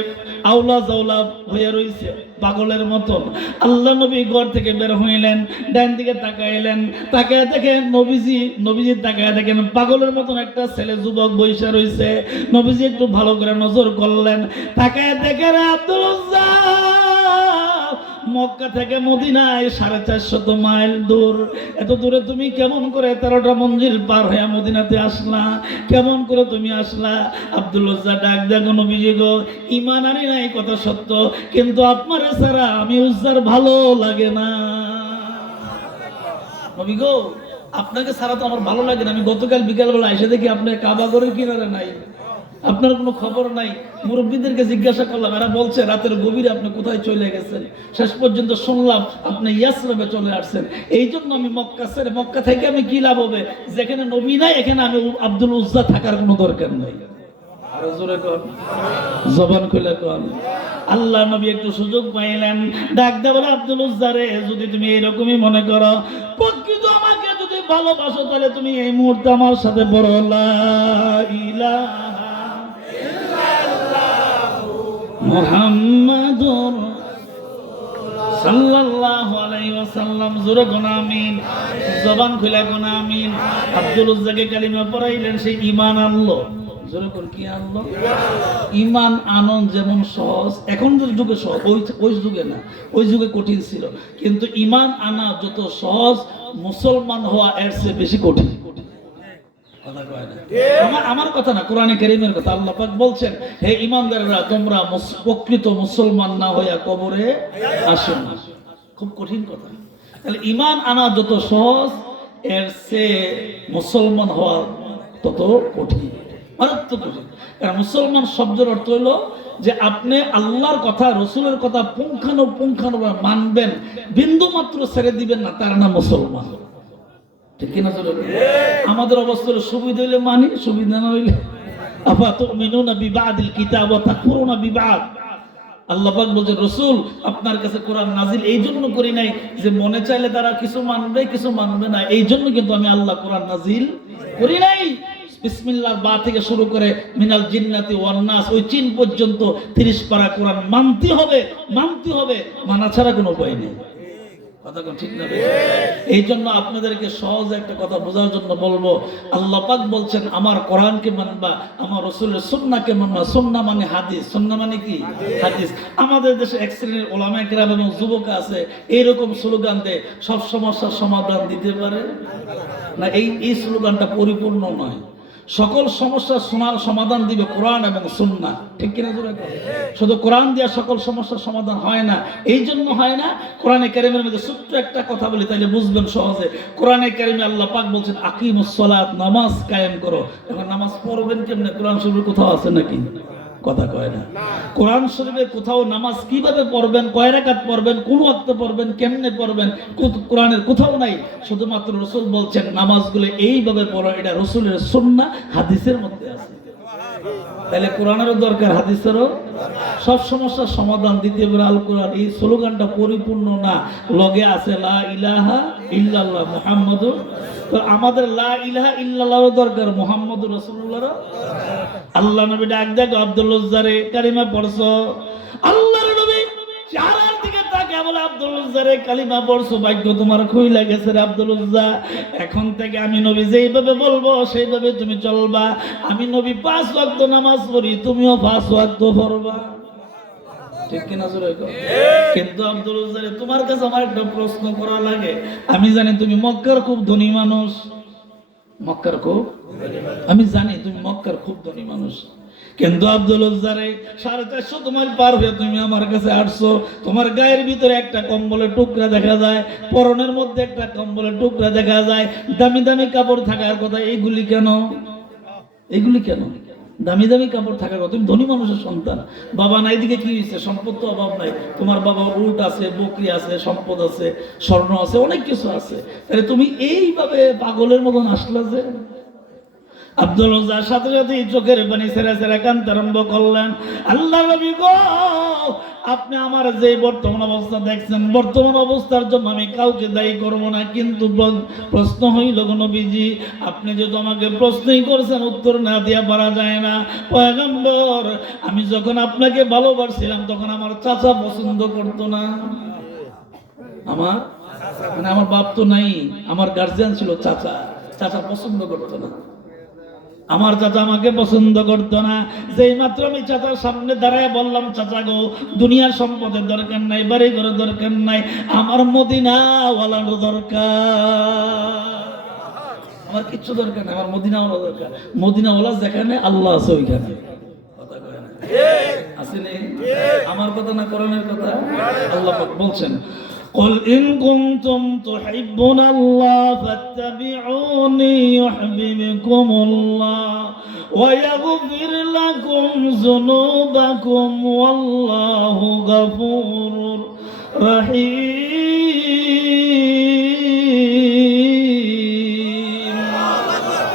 আউলা জাউলা হয়ে রইছে, পাগলের মতন। আল্লাহ নবী ঘর থেকে বের হইলেন, ডান দিকে তাকাইলেন, তাকায় দেখেন নবীজি তাকায় দেখেন পাগলের মতন একটা ছেলে যুবক বৈশা রইছে। নবীজি একটু ভালো করে নজর করলেন, তাকায় দেখেন আব্দুল মক্কা থেকে মদিনায় 450 মাইল দূর। এত দূরে তুমি কেমন করে 13টা মঞ্জিল পার হয়ে মদিনাতে আসলা? কেমন করে তুমি আসলা? আব্দুল উজ্জা ডাক দেখো, নবীজি গো, ঈমান আনি নাই কথা সত্য, কিন্তু আপনার ছাড়া আমি উজ্জার ভালো লাগে না। নবী গো, আপনাকে ছাড়া তো আমার ভালো লাগে না। আমি গতকাল বিকালবেলা এসে দেখি আপনি কাবা ঘরের কিনারে নাই, আপনার কোনো খবর নাই। মুরব্বীদেরকে জিজ্ঞাসা করলাম, এরা বলছে রাতের গভীরে আপনি কোথায় চলে গেছেন। শেষ পর্যন্ত শুনলাম আপনি ইয়াসরিবে চলে আসছেন। এই জন্য আমি মক্কা ছেড়ে, মক্কা থেকে আমি কি লাভ হবে? যেখানে নবী নাই এখানে আমি আব্দুল উজ্জা থাকার কোনো দরকার নাই। আরো জোরে কোন, জবান খুলে কোন। আল্লাহ নবী একটু সুযোগ পাইলেন, ডাক দে বলে, আব্দুল উজ্জা রে, যদি তুমি এরকমই মনে করো, প্রকৃত আমাকে যদি ভালোবাসো, তাহলে তুমি এই মুহূর্তে আমার সাথে বলো লা ইলাহা মুহাম্মাদুর সাল্লাল্লাহু আলাইহি ওয়াসাল্লাম। জোরে কোন আমিন, জবান খুলে কোন আমিন। আব্দুল উজ্জাকে কালিমা পড়াইলেন, সেই ঈমান আনলো। জোরে কোন কি আনলো? ঈমান আনন যেমন সহজ, এখন যুগে সহজ, ওই যুগে না, ওই যুগে কঠিন ছিল। কিন্তু ঈমান আনা যত সহজ, মুসলমান হওয়া এর চেয়ে বেশি কঠিন। আমার কথা না, কোরআনে কারীমের কথা। আল্লাহ পাক বলছেন, হে ঈমানদাররা, তোমরা প্রকৃত মুসলমান না হইয়া কবরে আসো না। খুব কঠিন কথা। তাহলে ঈমান আনা যত সহজ, এর চেয়ে মুসলমান হওয়া তত কঠিন, মারাত্মক কঠিন। কারণ মুসলমান শব্দের অর্থ হলো যে আপনি আল্লাহর কথা, রসুলের কথা পুঙ্খানুপুঙ্খানুভাবে মানবেন, বিন্দু মাত্র ছেড়ে দিবেন না, তার নাম মুসলমান। ঠিক কিনা? আমাদের অবস্থা সুবিধা হইলে মানি, সুবিধা না হইলে আফাতুমিনুনা বিবাদিল কিতাব ওয়া তাকফুরুনা বিবাদ। আল্লাহ পাক বলেন, রাসূল আপনার কাছে কোরআন নাজিল এই জন্য করি নাই যে মনে চাইলে তারা কিছু মানবে কিছু মানবে না, এই জন্য কিন্তু আমি আল্লাহ কোরআন নাজিল করি নাই। বিসমিল্লাহর বা থেকে শুরু করে মিনাল জিন্নাতি ওয়ান নাস, ওই চিন পর্যন্ত 30 পারা কোরআন মানতে হবে, মানা ছাড়া কোনো উপায় নেই। কথা কোন ঠিক না? এই জন্য আপনাদেরকে সহজ একটা কথা বোঝার জন্য বলবো, আল্লাহ পাক বলছেন আমার কোরআনকে মানবা, আমার রাসূলের সুন্নাহকে মানবা। সুন্নাহ মানে হাদিস, সুন্নাহ মানে কি? হাদিস। আমাদের দেশে এক শ্রেণীর উলামায়ে কেরাম এবং যুবক আছে, এইরকম স্লোগান দেয়, সব সমস্যার সমাধান দিতে পারে না। এই স্লোগানটা পরিপূর্ণ নয়। সকল সমস্যার সমাধান দিবে কোরআন এবং সুন্নাহ। ঠিক কিনা? শুধু কোরআন দিয়া সকল সমস্যার সমাধান হয় না। এই জন্য হয় না, কোরআনে কারীমের মধ্যে ছোট্ট একটা কথা বলি, তাইলে বুঝবেন সহজে। কোরআনে কারীমে আল্লাহ পাক বলছেন, আকিমুস সালাত, নামাজ কায়েম করো। এখন নামাজ পড়বেন কেমনে? কোরআন শরীফে কোথাও আছে নাকি? কথা কয় না। কোরআন শরীফে কোথাও নামাজ কিভাবে পড়বেন, কয় রাকাত পড়বেন, কোন ওয়াক্তে পড়বেন, কেমনে পড়বেন, কোরআনের কোথাও নাই। শুধুমাত্র রাসূল বলছেন নামাজগুলো এইভাবে পড়ো, এটা রাসূলের সুন্নাহ, হাদিসের মধ্যে আছে। তাহলে কোরআনেরও দরকার, হাদিসেরও। সব সমস্যার সমাধান দিতে পারে আল কোরআন। এই স্লোগানটা পরিপূর্ণ না, লগে আছে লা ইলাহা ইল্লাল্লাহ মুহাম্মাদুর। তো আমাদের লা ইলাহা ইল্লাল্লাহর দরকার, মুহাম্মাদুর রাসূলুল্লাহর। আল্লাহ নবী ডাক দেখ, আব্দুল উজ্জারে কালিমা পড়ছো। আল্লাহর নবী চারার দিকে তাকিয়ে বলে, আব্দুল উজ্জারে কালিমা পড়ছো, ভাগ্য তোমার খুইলা গেছে রে আব্দুল উজ্জা। এখন থেকে আমি নবী যেইভাবে বলবো সেইভাবে তুমি চলবা। আমি নবী 5 ওয়াক্ত নামাজ পড়ি, তুমিও 5 ওয়াক্ত পড়বা। ঠিক কিনা? কিন্তু আব্দুল উজ্জারে, তোমার কাছে আমার একটা প্রশ্ন করা লাগে। আমি জানি তুমি মক্কার খুব ধনী মানুষ, আমি জানি তুমি মক্কার খুব ধনী মানুষ, কিন্তু আব্দুল উজ্জারে 450 মাইল পার হয়ে তুমি আমার কাছে আসছো, তোমার গায়ের ভিতরে একটা কম্বলের টুকরা দেখা যায়, পরনের মধ্যে একটা কম্বলের টুকরা দেখা যায়, দামি দামি কাপড় থাকার কথা, এইগুলি কেন? এইগুলি কেন? দামি দামি কাপড় থাকার কথা, তুমি ধনী মানুষের সন্তান, বাবা নাই, দিকে কি হয়েছে? সম্পদ তো অভাব নাই, তোমার বাবা উট আছে, বকরি আছে, সম্পদ আছে, স্বর্ণ আছে, অনেক কিছু আছে, তাহলে তুমি এইভাবে পাগলের মতন আসলা যে? আব্দুল উজ্জার সাথে সাথে চোখের পানি ছেড়ে ছেড়ে কাঁদতে আরম্ভ করলেন, আল্লাহ নবী গো, আপনি আমার যে বর্তমান অবস্থা দেখছেন, বর্তমান অবস্থার জন্য আমি কাউকে দায়ী করব না, কিন্তু প্রশ্ন হইল গো নবীজি, আপনি যেহেতু আমাকে প্রশ্নই করছেন, উত্তর না দিয়া পারা যায় না। পয়গম্বর, আমি যখন আপনাকে ভালোবাসছিলাম তখন আমার চাচা পছন্দ করতো না। আমার মানে আমার বাপ তো নাই, আমার গার্জিয়ান ছিল চাচা, চাচা পছন্দ করতো না, আমার চাচা আমাকে পছন্দ করতো না। যেই মাত্র আমি চাচার সামনে দাঁড়ায় বললাম, চাচা গো, দুনিয়ার সম্পদের দরকার নাই, বাড়ি ঘরের দরকার নাই, আমার মদিনা ওয়ালার দরকার, আমার কিচ্ছু দরকার নাই, আমার মদিনা ওয়ালা দরকার। মদিনা ওয়ালা যেখানে, আল্লাহ আছে ওইখানে, কথা কয় না আসেনি? আমার কথা না, কোরআনের কথা। আল্লাহ পাক বলছেন, قل إن كنتم تحبون الله فاتبعوني يحببكم الله ويغفر لكم ذنوبكم والله غفور رحيم।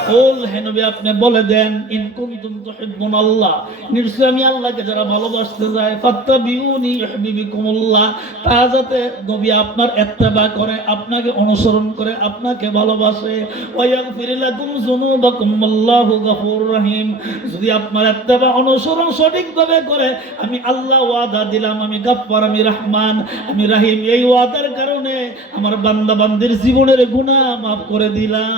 قل হে নবী, আপনি বলে দেন, ইন কুনতুম তুহিব্বুনাল্লাহ, নিশ্চয় আমি আল্লাহকে যারা ভালোবাসতে যায়, ফাত্তাবিউনি ইউহিব্বুকুমুল্লাহ, তারা যাতে নবী আপনার ইত্তেবা করে, আপনাকে অনুসরণ করে, আপনাকে ভালোবাসে, ওয়া ইয়াগফির লাকুম যুনুবাকুম আল্লাহু গফুরুর রহিম। যদি আপনার ইত্তেবা অনুসরণ সঠিকভাবে করে, আমি আল্লাহ ওয়াদা দিলাম, আমি গফফার, আমি রহমান, আমি রহিম, এই ওয়াদার কারণে আমার বান্দা বান্দির জীবনের গুনাহ মাফ করে দিলাম।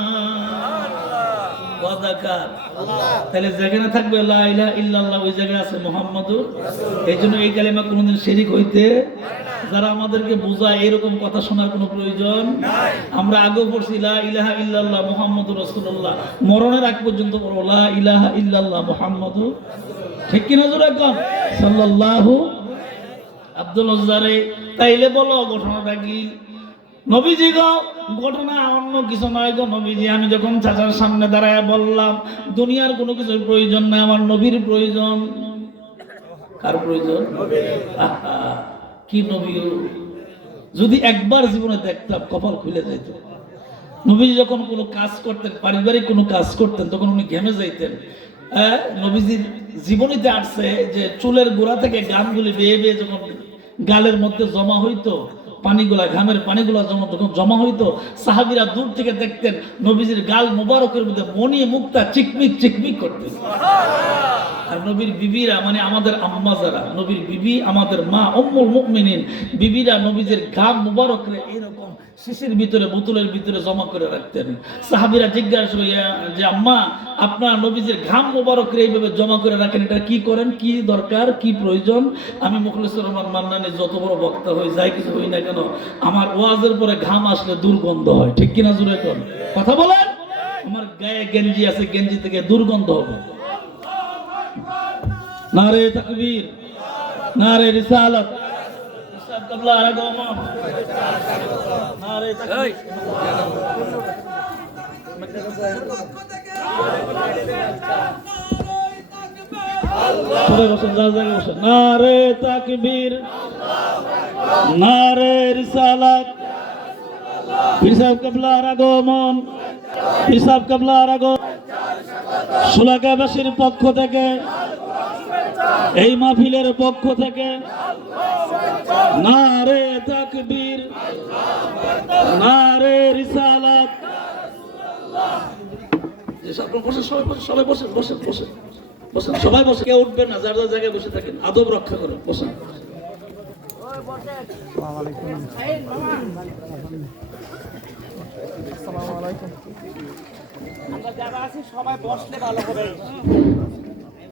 তাহলে যেখানে থাকবে লা ইলাহা ইল্লাল্লাহ, ওই জায়গায় আছে মুহাম্মাদুর রাসূলুল্লাহ। এই জন্য এই কালেমা কোনোদিন শিরিক হইতে, যারা আমাদেরকে বোঝায় এরকম কথা শোনার কোনো প্রয়োজন নাই। আমরা আগেও পড়ছি লা ইলাহা ইল্লাল্লাহ মুহাম্মাদুর রাসূলুল্লাহ, মরণের আগ পর্যন্ত পড়ো লা ইলাহা ইল্লাল্লাহ মুহাম্মাদুর, ঠিক কিনা জোরে কোন সাল্লাল্লাহু। আব্দুল উজ্জারে, তাইলে বলো ঘটনাটা কি? নবীজি গো, ঘটনা অন্য কিছু নয় গো নবীজি, আমি যখন চাচার সামনে দাঁড়ায় বললাম, দুনিয়ার কোনো কিছুর প্রয়োজন নাই, আমার নবীর প্রয়োজন। কার প্রয়োজন? কি নবী? যদি একবার জীবনে দেখতাম, কপাল খুলে যাইত। নবীজি যখন কোনো কাজ করতেন, পারিবারিক কোনো কাজ করতেন, তখন উনি ঘেমে যাইতেন। নবীজির জীবনীতে আসছে যে চুলের গোড়া থেকে গামগুলি বেয়ে বেয়ে যখন গালের মধ্যে জমা হইতো, পানিগুলা, ঘামের পানিগুলা যখন জমা হইতো, সাহাবীরা দূর থেকে দেখতেন নবীজির গাল মোবারকের মধ্যে মনি মুক্তা চিকমিক চিকমিক করতেন। আর নবীর বিবিরা, মানে আমাদের আম্মা যারা, নবীর বিবি, আমাদের মা উম্মুল মুমিনিন বিবিরা নবীজির ঘাম মোবারকরে এরকম শিশির ভিতরে, বোতলের ভিতরে জমা করে রাখতেন। সাহাবীরা জিজ্ঞাসা যে আম্মা, আপনার নবীজির ঘাম মোবারকরে এইভাবে জমা করে রাখেন, এটা কি করেন, কি দরকার, কি প্রয়োজন? আমি মুখলিসুর রহমান মান্নানী যত বড় বক্তা হই, যাই কিছু হই না কেন, আমার ওয়াজের পরে ঘাম আসলে দুর্গন্ধ হয়, ঠিক কিনা জোরে কোন কথা বলেন? আমার গায়ে গেঞ্জি আছে, গেঞ্জি থেকে দুর্গন্ধ হবে। নারে তাকবীর, নারে রিসালাত, ইসলাম কাবলা আরাগমন, নারে তাকবীর। সবাই বসেন, যার জায়গায় বসেন। নারে তাকবীর, নারে রিসালাত, ইসলাম কাবলা আরাগমন, ইসলাম কাবলা আরাগমন। সুলাকাবাসীর পক্ষ থেকে, এই মাহফিলের পক্ষ থেকে নারে তাকবীর, নারে রিসালাত। সবাই বসে বসে বসে বসে, সবাই বসে, কেউ উঠবেন না, যার যার জায়গায় বসে থাকেন, আদব রক্ষা করুন, বসেন। আমরা যারা আছি সবাই বসলে ভালো হবে।